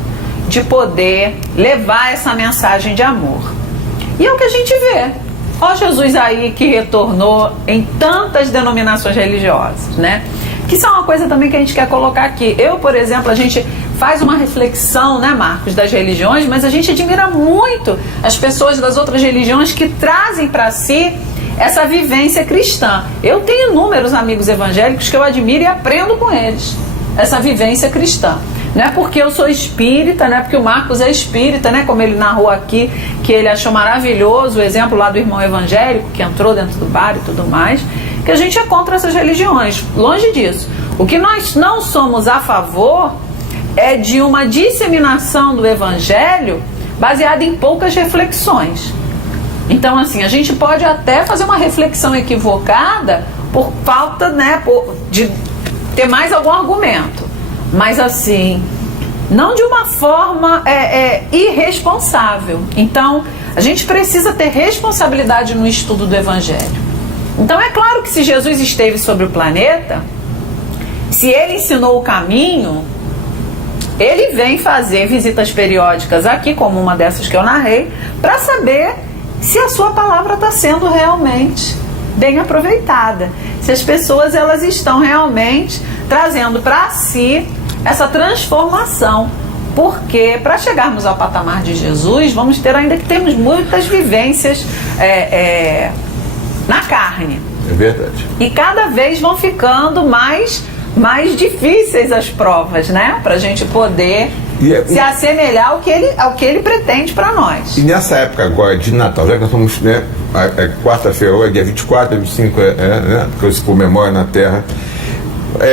de poder levar essa mensagem de amor. E é o que a gente vê. Ó Jesus aí que retornou em tantas denominações religiosas, né? Que isso é uma coisa também que a gente quer colocar aqui. Eu, por exemplo, a gente faz uma reflexão, né, Marcos, das religiões, mas a gente admira muito as pessoas das outras religiões que trazem para si essa vivência cristã. Eu tenho inúmeros amigos evangélicos que eu admiro e aprendo com eles essa vivência cristã. Não é porque eu sou espírita, não é porque o Marcos é espírita, né, como ele narrou aqui, que ele achou maravilhoso o exemplo lá do irmão evangélico que entrou dentro do bar e tudo mais, que a gente é contra essas religiões. Longe disso. O que nós não somos a favor é de uma disseminação do evangelho baseada em poucas reflexões. Então, assim, a gente pode até fazer uma reflexão equivocada por falta, né, de ter mais algum argumento. Mas, assim, não de uma forma irresponsável. Então, a gente precisa ter responsabilidade no estudo do Evangelho. Então, é claro que se Jesus esteve sobre o planeta, se ele ensinou o caminho, ele vem fazer visitas periódicas aqui, como uma dessas que eu narrei, para saber se a sua palavra está sendo realmente bem aproveitada, se as pessoas elas estão realmente trazendo para si essa transformação, porque para chegarmos ao patamar de Jesus vamos ter ainda que termos muitas vivências na carne. É verdade. E cada vez vão ficando mais difíceis as provas, né, para a gente poder se assemelhar ao que ele pretende para nós. E nessa época agora de Natal, já que nós estamos, né, quarta-feira, dia 24, 25, né, que se comemora na Terra,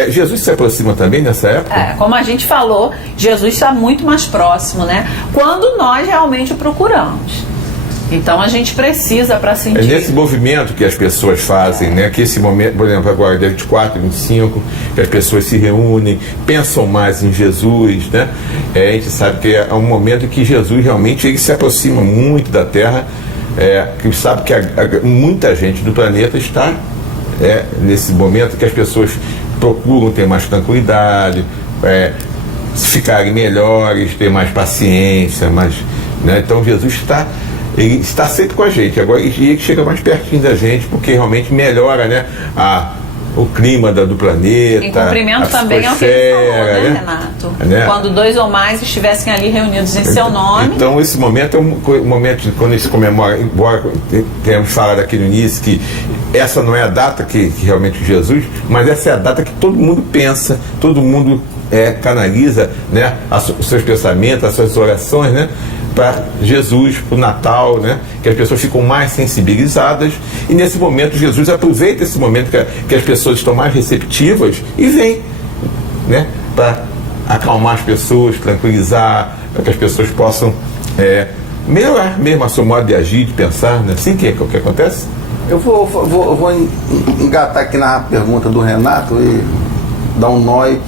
Jesus se aproxima também nessa época? Como a gente falou, Jesus está muito mais próximo, né, quando nós realmente o procuramos. Então a gente precisa para sentir. É nesse movimento que as pessoas fazem, né? Que esse momento, por exemplo, agora dia 24, 25, que as pessoas se reúnem, pensam mais em Jesus, né? A gente sabe que é um momento que Jesus realmente ele se aproxima muito da Terra, que sabe que muita gente do planeta está nesse momento que as pessoas procuram ter mais tranquilidade, ficarem melhores, ter mais paciência, né? Então Jesus ele está sempre com a gente, agora ele chega mais pertinho da gente, porque realmente melhora, né, o clima do planeta. Em cumprimento também ao que ele falou, né, Renato? Né? Quando 2 ou mais estivessem ali reunidos em seu nome. Então esse momento é um momento quando se comemora, embora tenhamos falado aqui no início que essa não é a data que realmente Jesus, mas essa é a data que todo mundo pensa, todo mundo canaliza, né, os seus pensamentos, as suas orações, né, para Jesus, para o Natal, né? Que as pessoas ficam mais sensibilizadas, e nesse momento Jesus aproveita esse momento que as pessoas estão mais receptivas e vem, né? Para acalmar as pessoas, tranquilizar, para que as pessoas possam melhorar mesmo a seu modo de agir, de pensar, né? Assim que é o que acontece. Eu vou engatar aqui na pergunta do Renato e dar um nó e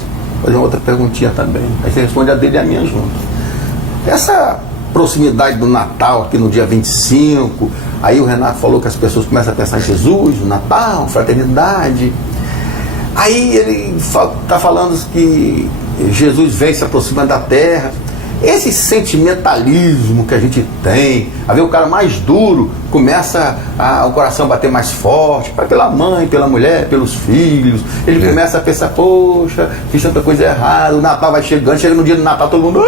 fazer outra perguntinha também. Aí você responde a dele e a minha junto. Essa proximidade do Natal aqui no dia 25, aí o Renato falou que as pessoas começam a pensar em Jesus, no Natal, fraternidade. Aí ele está falando que Jesus vem se aproximando da terra. Esse sentimentalismo que a gente tem, a ver o cara mais duro, começa o coração a bater mais forte, pela mãe, pela mulher, pelos filhos. Ele começa a pensar, poxa, fiz tanta coisa errada, o Natal vai chegando, chega no dia do Natal, todo mundo,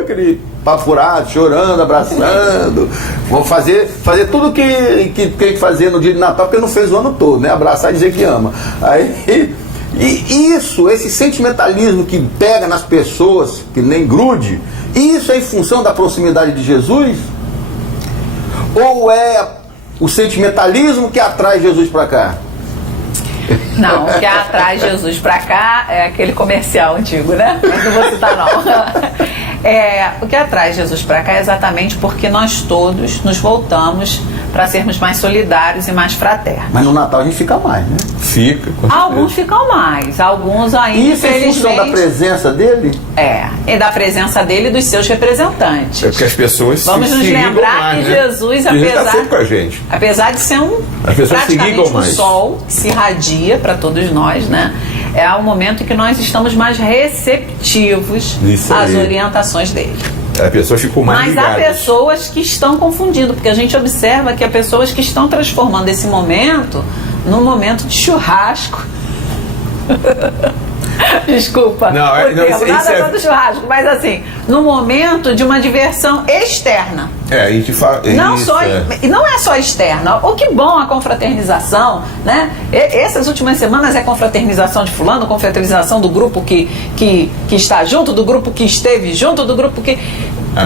aquele papo furado, chorando, abraçando. Vão fazer tudo que tem que fazer no dia de Natal, porque não fez o ano todo, né? Abraçar e dizer que ama. Aí, e isso, esse sentimentalismo que pega nas pessoas, que nem grude, isso é em função da proximidade de Jesus? Ou é o sentimentalismo que atrai Jesus para cá? Não, o que atrai Jesus para cá é aquele comercial antigo, né? Mas não vou citar não. O que atrai Jesus para cá é exatamente porque nós todos nos voltamos para sermos mais solidários e mais fraternos. Mas no Natal a gente fica mais, né? Fica. Alguns ficam mais, alguns ainda, isso é em função da presença dele? E da presença dele e dos seus representantes. É porque as pessoas vamos nos lembrar mais, que né? Jesus, apesar de ser praticamente um sol que se irradia para todos nós, né? É o momento em que nós estamos mais receptivos às orientações dele. A pessoa ficou mais ligadas. Há pessoas que estão confundindo, porque a gente observa que há pessoas que estão transformando esse momento num momento de churrasco. Desculpa, nada contra o churrasco, mas assim, no momento de uma diversão externa. A gente fala. E não é só externa. O que bom a confraternização, né? Essas últimas semanas é confraternização de fulano, confraternização do grupo que está junto, do grupo que esteve junto, do grupo que.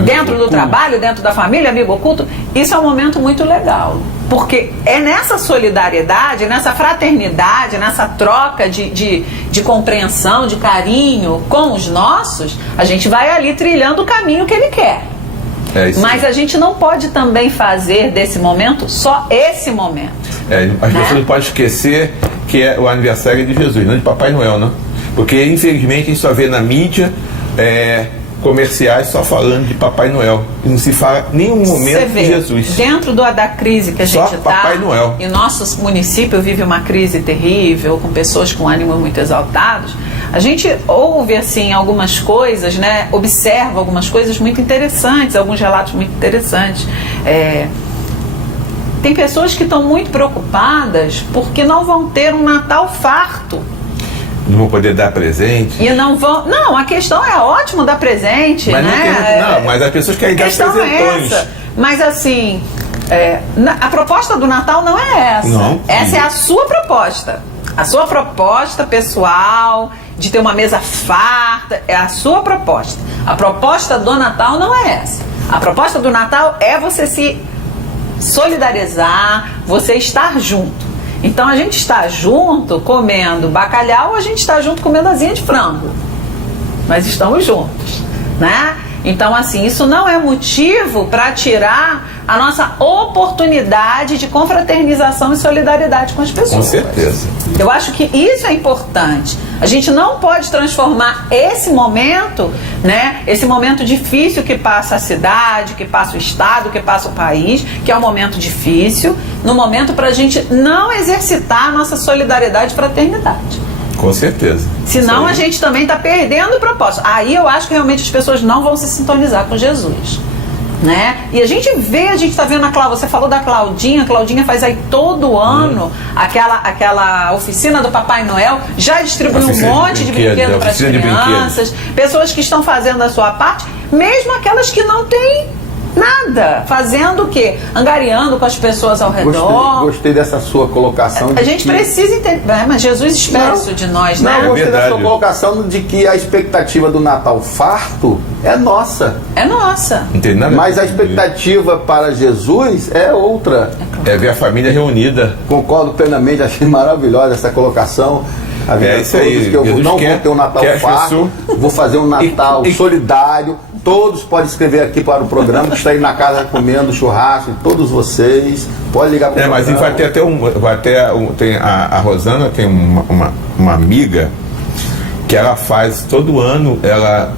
Dentro do trabalho, dentro da família, amigo oculto. Isso é um momento muito legal. Porque é nessa solidariedade, nessa fraternidade, nessa troca de compreensão, de carinho com os nossos, a gente vai ali trilhando o caminho que ele quer. Mas a gente não pode também fazer desse momento só esse momento. As pessoas não podem esquecer que é o aniversário de Jesus, não de Papai Noel, não. Porque infelizmente a gente só vê na mídia comerciais só falando de Papai Noel. E não se fala em nenhum momento de Jesus. Dentro da crise que a gente está, Papai Noel. E nosso município vive uma crise terrível, com pessoas com ânimo muito exaltados, a gente ouve assim algumas coisas, né? Observa algumas coisas muito interessantes, alguns relatos muito interessantes. Tem pessoas que estão muito preocupadas porque não vão ter um Natal farto. Não vão poder dar presente. E não vão. Não, a questão é ótimo dar presente, mas né? Não, mas as pessoas querem dar presentões. Mas assim, a proposta do Natal não é essa. Não, essa é a sua proposta. A sua proposta pessoal, de ter uma mesa farta, é a sua proposta. A proposta do Natal não é essa. A proposta do Natal é você se solidarizar, você estar junto. Então a gente está junto comendo bacalhau, ou a gente está junto comendo asinha de frango. Mas estamos juntos, né? Então assim, isso não é motivo para tirar a nossa oportunidade de confraternização e solidariedade com as pessoas. Com certeza. Eu acho que isso é importante. A gente não pode transformar esse momento, né, esse momento difícil que passa a cidade, que passa o estado, que passa o país, que é um momento difícil, num momento para a gente não exercitar a nossa solidariedade e fraternidade. Com certeza. Senão a gente também está perdendo o propósito. Aí eu acho que realmente as pessoas não vão se sintonizar com Jesus. Né? E a gente está vendo você falou da Claudinha. A Claudinha faz aí todo ano aquela oficina do Papai Noel, já distribuiu um monte de brinquedo para as crianças, pessoas que estão fazendo a sua parte, mesmo aquelas que não têm Nada. Fazendo o quê? Angariando com as pessoas ao redor. Gostei dessa sua colocação. A gente precisa entender, mas Jesus espera isso de nós, né? Não, gostei da sua colocação de que a expectativa do Natal farto é nossa. É nossa. Não tem nada. Mas a expectativa para Jesus é outra. É ver a família reunida. Concordo plenamente, achei maravilhosa essa colocação. É isso aí. Que eu não vou ter um Natal farto, vou fazer um Natal solidário. Todos podem escrever aqui para o programa, que está aí na casa comendo churrasco, todos vocês. Pode ligar para o programa. Mas vai ter até tem a Rosana tem uma amiga que ela faz todo ano, ela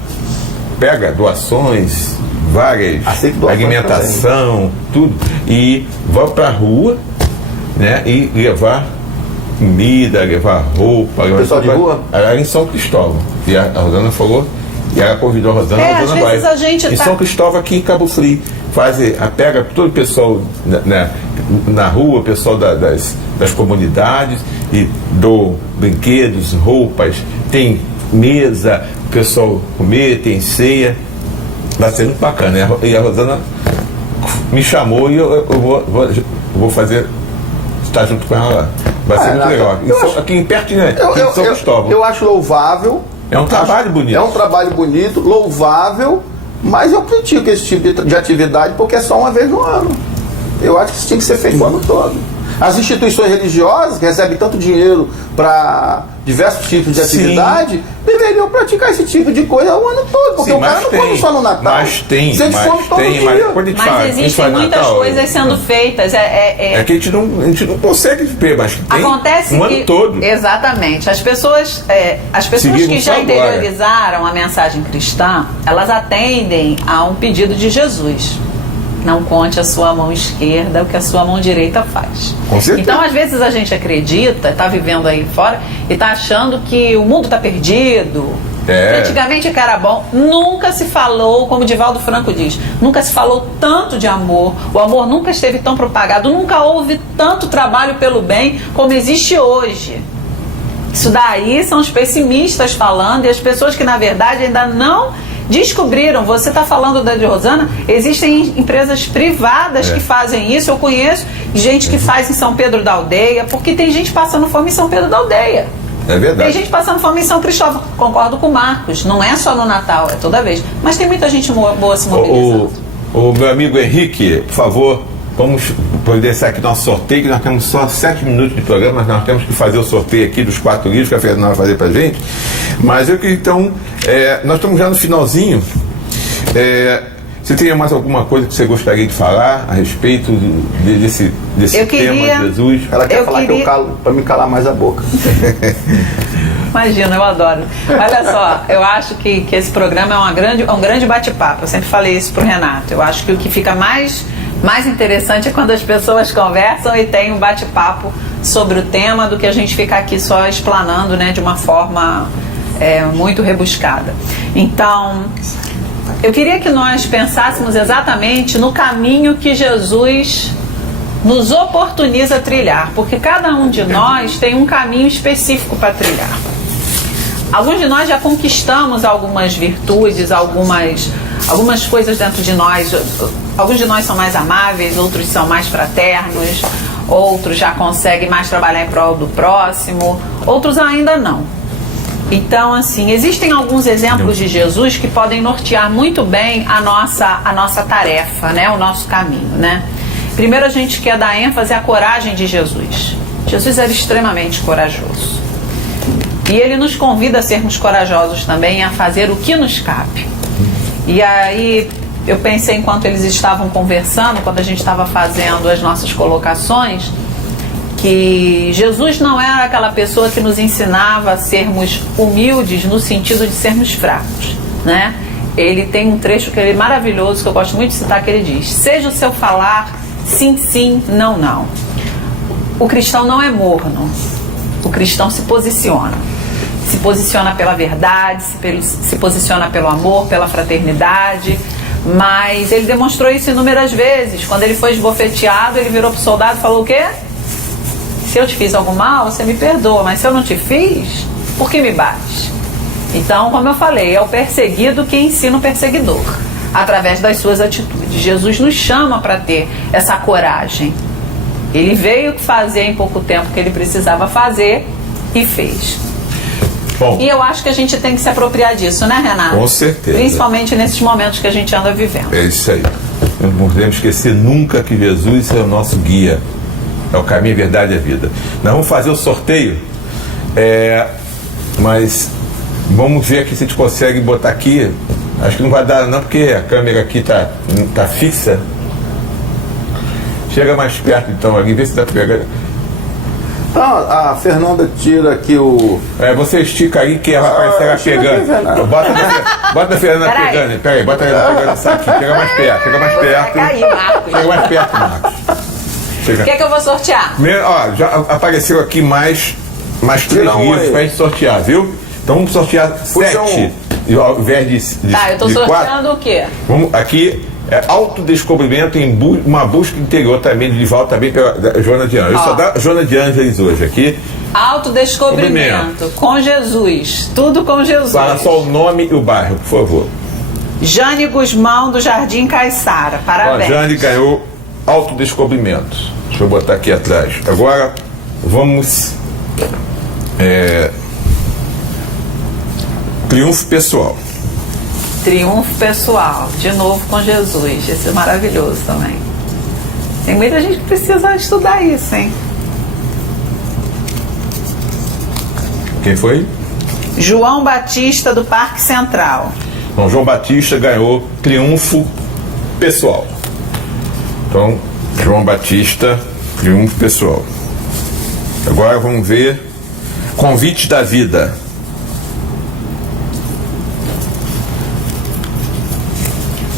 pega doações, várias, alimentação, tudo, e vai para a rua, né, e levar comida, levar roupa. Pessoal de rua? Ela era em São Cristóvão. E a Rosana falou, e ela convidou a Rosana, a Rosana vai. A gente em São Cristóvão, aqui em Cabo Frio, pega todo o pessoal, né, na rua, o pessoal das comunidades, e dou brinquedos, roupas, tem mesa, o pessoal comer, tem ceia. Vai ser muito bacana, né? E a Rosana me chamou e eu vou fazer, estar junto com ela lá. Vai ser muito legal. Aqui perto, né? Em São Cristóvão. Eu acho louvável. É um trabalho bonito. É um trabalho bonito, louvável, mas eu critico esse tipo de atividade porque é só uma vez no ano. Eu acho que isso tinha que ser feito o ano todo. As instituições religiosas, que recebem tanto dinheiro para diversos tipos de atividade, deveriam praticar esse tipo de coisa o ano todo, porque o cara não come só no Natal. Mas tem, mas existem muitas coisas sendo feitas. É que a gente não consegue ver, mas tem acontece um ano todo. Exatamente. As pessoas que já interiorizaram a mensagem cristã, elas atendem a um pedido de Jesus. Não conte a sua mão esquerda o que a sua mão direita faz. Com certeza. Então, às vezes, a gente acredita, está vivendo aí fora e está achando que o mundo está perdido. Antigamente que era bom. Nunca se falou, como o Divaldo Franco diz, nunca se falou tanto de amor. O amor nunca esteve tão propagado. Nunca houve tanto trabalho pelo bem como existe hoje. Isso daí são os pessimistas falando e as pessoas que, na verdade, ainda não descobriram. Você está falando da de Rosana, existem empresas privadas que fazem isso. Eu conheço gente que faz em São Pedro da Aldeia, porque tem gente passando fome em São Pedro da Aldeia. É verdade. Tem gente passando fome em São Cristóvão. Concordo com o Marcos, não é só no Natal, é toda vez. Mas tem muita gente boa se mobilizando. O meu amigo Henrique, por favor, vamos deixar aqui nosso sorteio, que nós temos só 7 minutos de programa, mas nós temos que fazer o sorteio aqui dos 4 livros que a Fernanda vai fazer pra gente. Mas eu queria, então, nós estamos já no finalzinho. Você teria mais alguma coisa que você gostaria de falar a respeito desse tema de Jesus? Ela quer falar que eu calo, para me calar mais a boca. Imagina, eu adoro. Olha só, eu acho que esse programa é um grande bate-papo. Eu sempre falei isso pro Renato. Eu acho que o que fica mais interessante é quando as pessoas conversam e tem um bate-papo sobre o tema do que a gente ficar aqui só explanando, né, de uma forma muito rebuscada. Então, eu queria que nós pensássemos exatamente no caminho que Jesus nos oportuniza trilhar, porque cada um de nós tem um caminho específico para trilhar. Alguns de nós já conquistamos algumas virtudes, algumas coisas dentro de nós. Alguns de nós são mais amáveis, outros são mais fraternos, outros já conseguem mais trabalhar em prol do próximo, outros ainda não. Então, assim, existem alguns exemplos de Jesus que podem nortear muito bem a nossa tarefa, né? O nosso caminho, né? Primeiro, a gente quer dar ênfase à coragem de Jesus. Jesus era extremamente corajoso. E ele nos convida a sermos corajosos também, a fazer o que nos cabe. E aí, eu pensei, enquanto eles estavam conversando, quando a gente estava fazendo as nossas colocações, que Jesus não era aquela pessoa que nos ensinava a sermos humildes no sentido de sermos fracos, né? Ele tem um trecho que é maravilhoso, que eu gosto muito de citar, que ele diz: seja o seu falar sim, sim, não, não. O cristão não é morno, o cristão se posiciona pela verdade, se posiciona pelo amor, pela fraternidade. Mas ele demonstrou isso inúmeras vezes. Quando ele foi esbofeteado, ele virou pro soldado e falou o quê? Se eu te fiz algum mal, você me perdoa, mas se eu não te fiz, por que me bate? Então, como eu falei, é o perseguido que ensina o perseguidor. através das suas atitudes. Jesus nos chama para ter essa coragem. Ele veio fazer em pouco tempo o que ele precisava fazer e fez. Bom, E eu acho que a gente tem que se apropriar disso, né, Renato? Com certeza. Principalmente nesses momentos que a gente anda vivendo. é isso aí. Não podemos esquecer nunca que Jesus é o nosso guia. É o caminho, a verdade e a vida. Nós vamos fazer o sorteio, mas vamos ver aqui se a gente consegue botar aqui. Acho que não vai dar não, porque a câmera aqui tá fixa. Chega mais perto então, ali, vê se dá pra pegar. Então, a Fernanda tira aqui o... Você estica aí que ela vai aparecer pegando. Bota a Fernanda Peraí. pegando. Peraí, bota ela pegando essa aqui. Chega mais perto, chega mais perto. Vai cair, Marcos. Chega mais perto, Marcos. O que é que eu vou sortear? Primeiro, ó, já apareceu aqui mais 3 Tira um livros aí. pra gente sortear, viu? Então vamos sortear Puxa 7. Ao invés de Tá, eu tô de 4. sorteando o quê? Vamos aqui, autodescobrimento em uma busca interior também, de volta também pela Joana de Ângeles. Eu só dá Joana de Ângeles hoje aqui. Autodescobrimento com Jesus. Tudo com Jesus. Fala só o nome e o bairro, por favor. Jane Guzmão, do Jardim Caiçara. Ó, Parabéns. Jane ganhou autodescobrimento. Deixa eu botar aqui atrás. Agora vamos. Triunfo pessoal. Triunfo pessoal. De novo com Jesus. Esse é maravilhoso também. Tem muita gente que precisa estudar isso, hein? Quem foi? João Batista, do Parque Central. Então, João Batista ganhou triunfo pessoal. Então, João Batista, triunfo pessoal. Agora vamos ver convite da vida.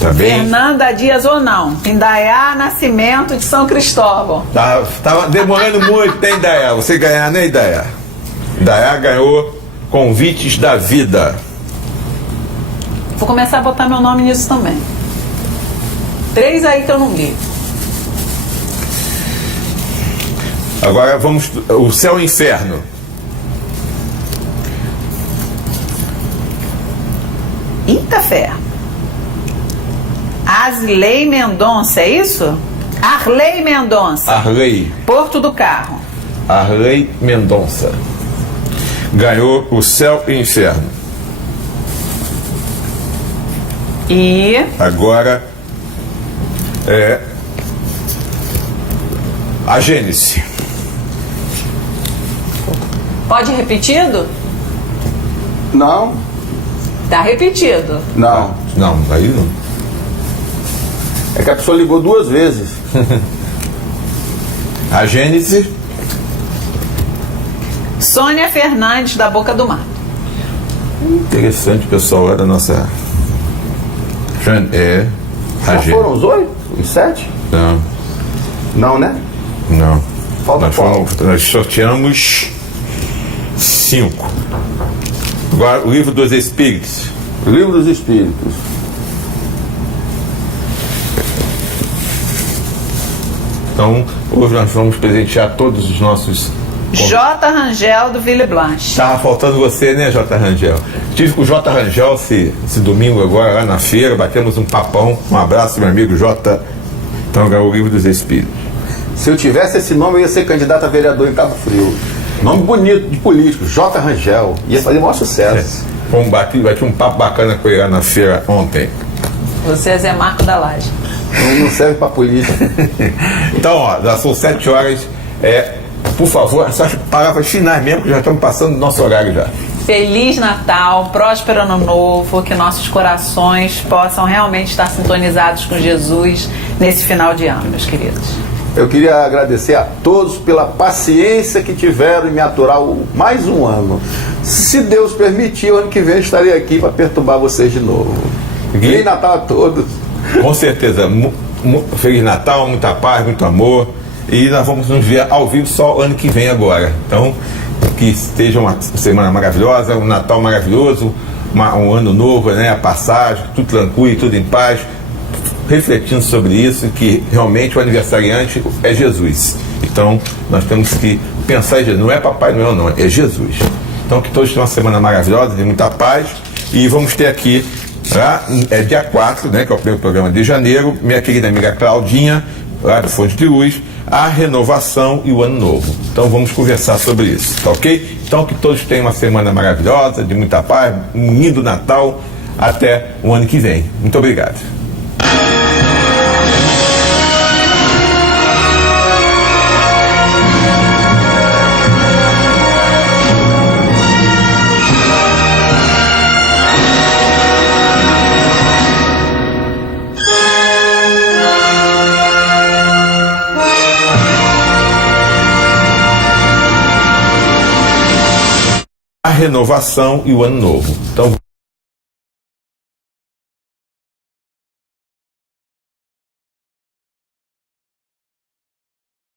Tá bem? Fernanda Dias ou não. Indaiá Nascimento, de São Cristóvão. Tava demorando muito, né, Indaiá? Você ganhar, né, Indaiá? Indaiá ganhou convites da vida. Vou começar a botar meu nome nisso também. 3 aí que eu não li. Agora vamos. O céu e o inferno. Eita fé. Asley Mendonça, é isso? Arley Mendonça. Arley. Porto do Carro. Arley Mendonça. Ganhou o céu e o inferno. E Agora a Gênesis. pode ir repetido? Não, Tá repetido. não. Não, aí não. É que a pessoa ligou 2 vezes. A Gênesis. Sônia Fernandes, da Boca do Mato. Interessante, pessoal, da nossa. A Já foram os 8? Os 7? Não, Não, né? não. Falta qual? Nós sorteamos 5. Agora, o livro dos Espíritos. Livro dos Espíritos. Então, hoje nós vamos presentear todos os nossos. J. Rangel, do Ville Blanche. Tava faltando você, né, J. Rangel? Estive com o J. Rangel esse domingo agora, lá na feira, batemos um papão. Um abraço, meu amigo J. Então, ganhou o livro dos Espíritos. Se eu tivesse esse nome, eu ia ser candidato a vereador em Cabo Frio. Nome bonito de político, J. Rangel. Ia fazer o maior sucesso. Vamos bater um papo bacana com ele lá na feira ontem. Você é Zé Marco da Laje. Não serve pra política. Então, ó, já são 7 horas. Por favor, essas palavras finais mesmo, que já estamos passando do nosso horário já. Feliz Natal, próspero Ano Novo, que nossos corações possam realmente estar sintonizados com Jesus nesse final de ano, meus queridos. Eu queria agradecer a todos pela paciência que tiveram em me aturar mais um ano. Se Deus permitir, o ano que vem eu estarei aqui para perturbar vocês de novo. Feliz Natal a todos. Com certeza. Feliz Natal, muita paz, muito amor. E nós vamos nos ver ao vivo só ano que vem agora. Então, que esteja uma semana maravilhosa, um Natal maravilhoso, um ano novo, né? A passagem, tudo tranquilo, tudo em paz. Refletindo sobre isso, que realmente o aniversariante é Jesus. Então, nós temos que pensar em Jesus. Não é Papai Noel, não, é Jesus. Então, que todos tenham uma semana maravilhosa, de muita paz. E vamos ter aqui Lá, é dia 4, né, que é o primeiro programa de janeiro, minha querida amiga Claudinha, lá do Fonte de Luz, a renovação e o ano novo. Então vamos conversar sobre isso, tá ok? Então que todos tenham uma semana maravilhosa, de muita paz, um lindo Natal, até o ano que vem. Muito obrigado. A renovação e o ano novo. Então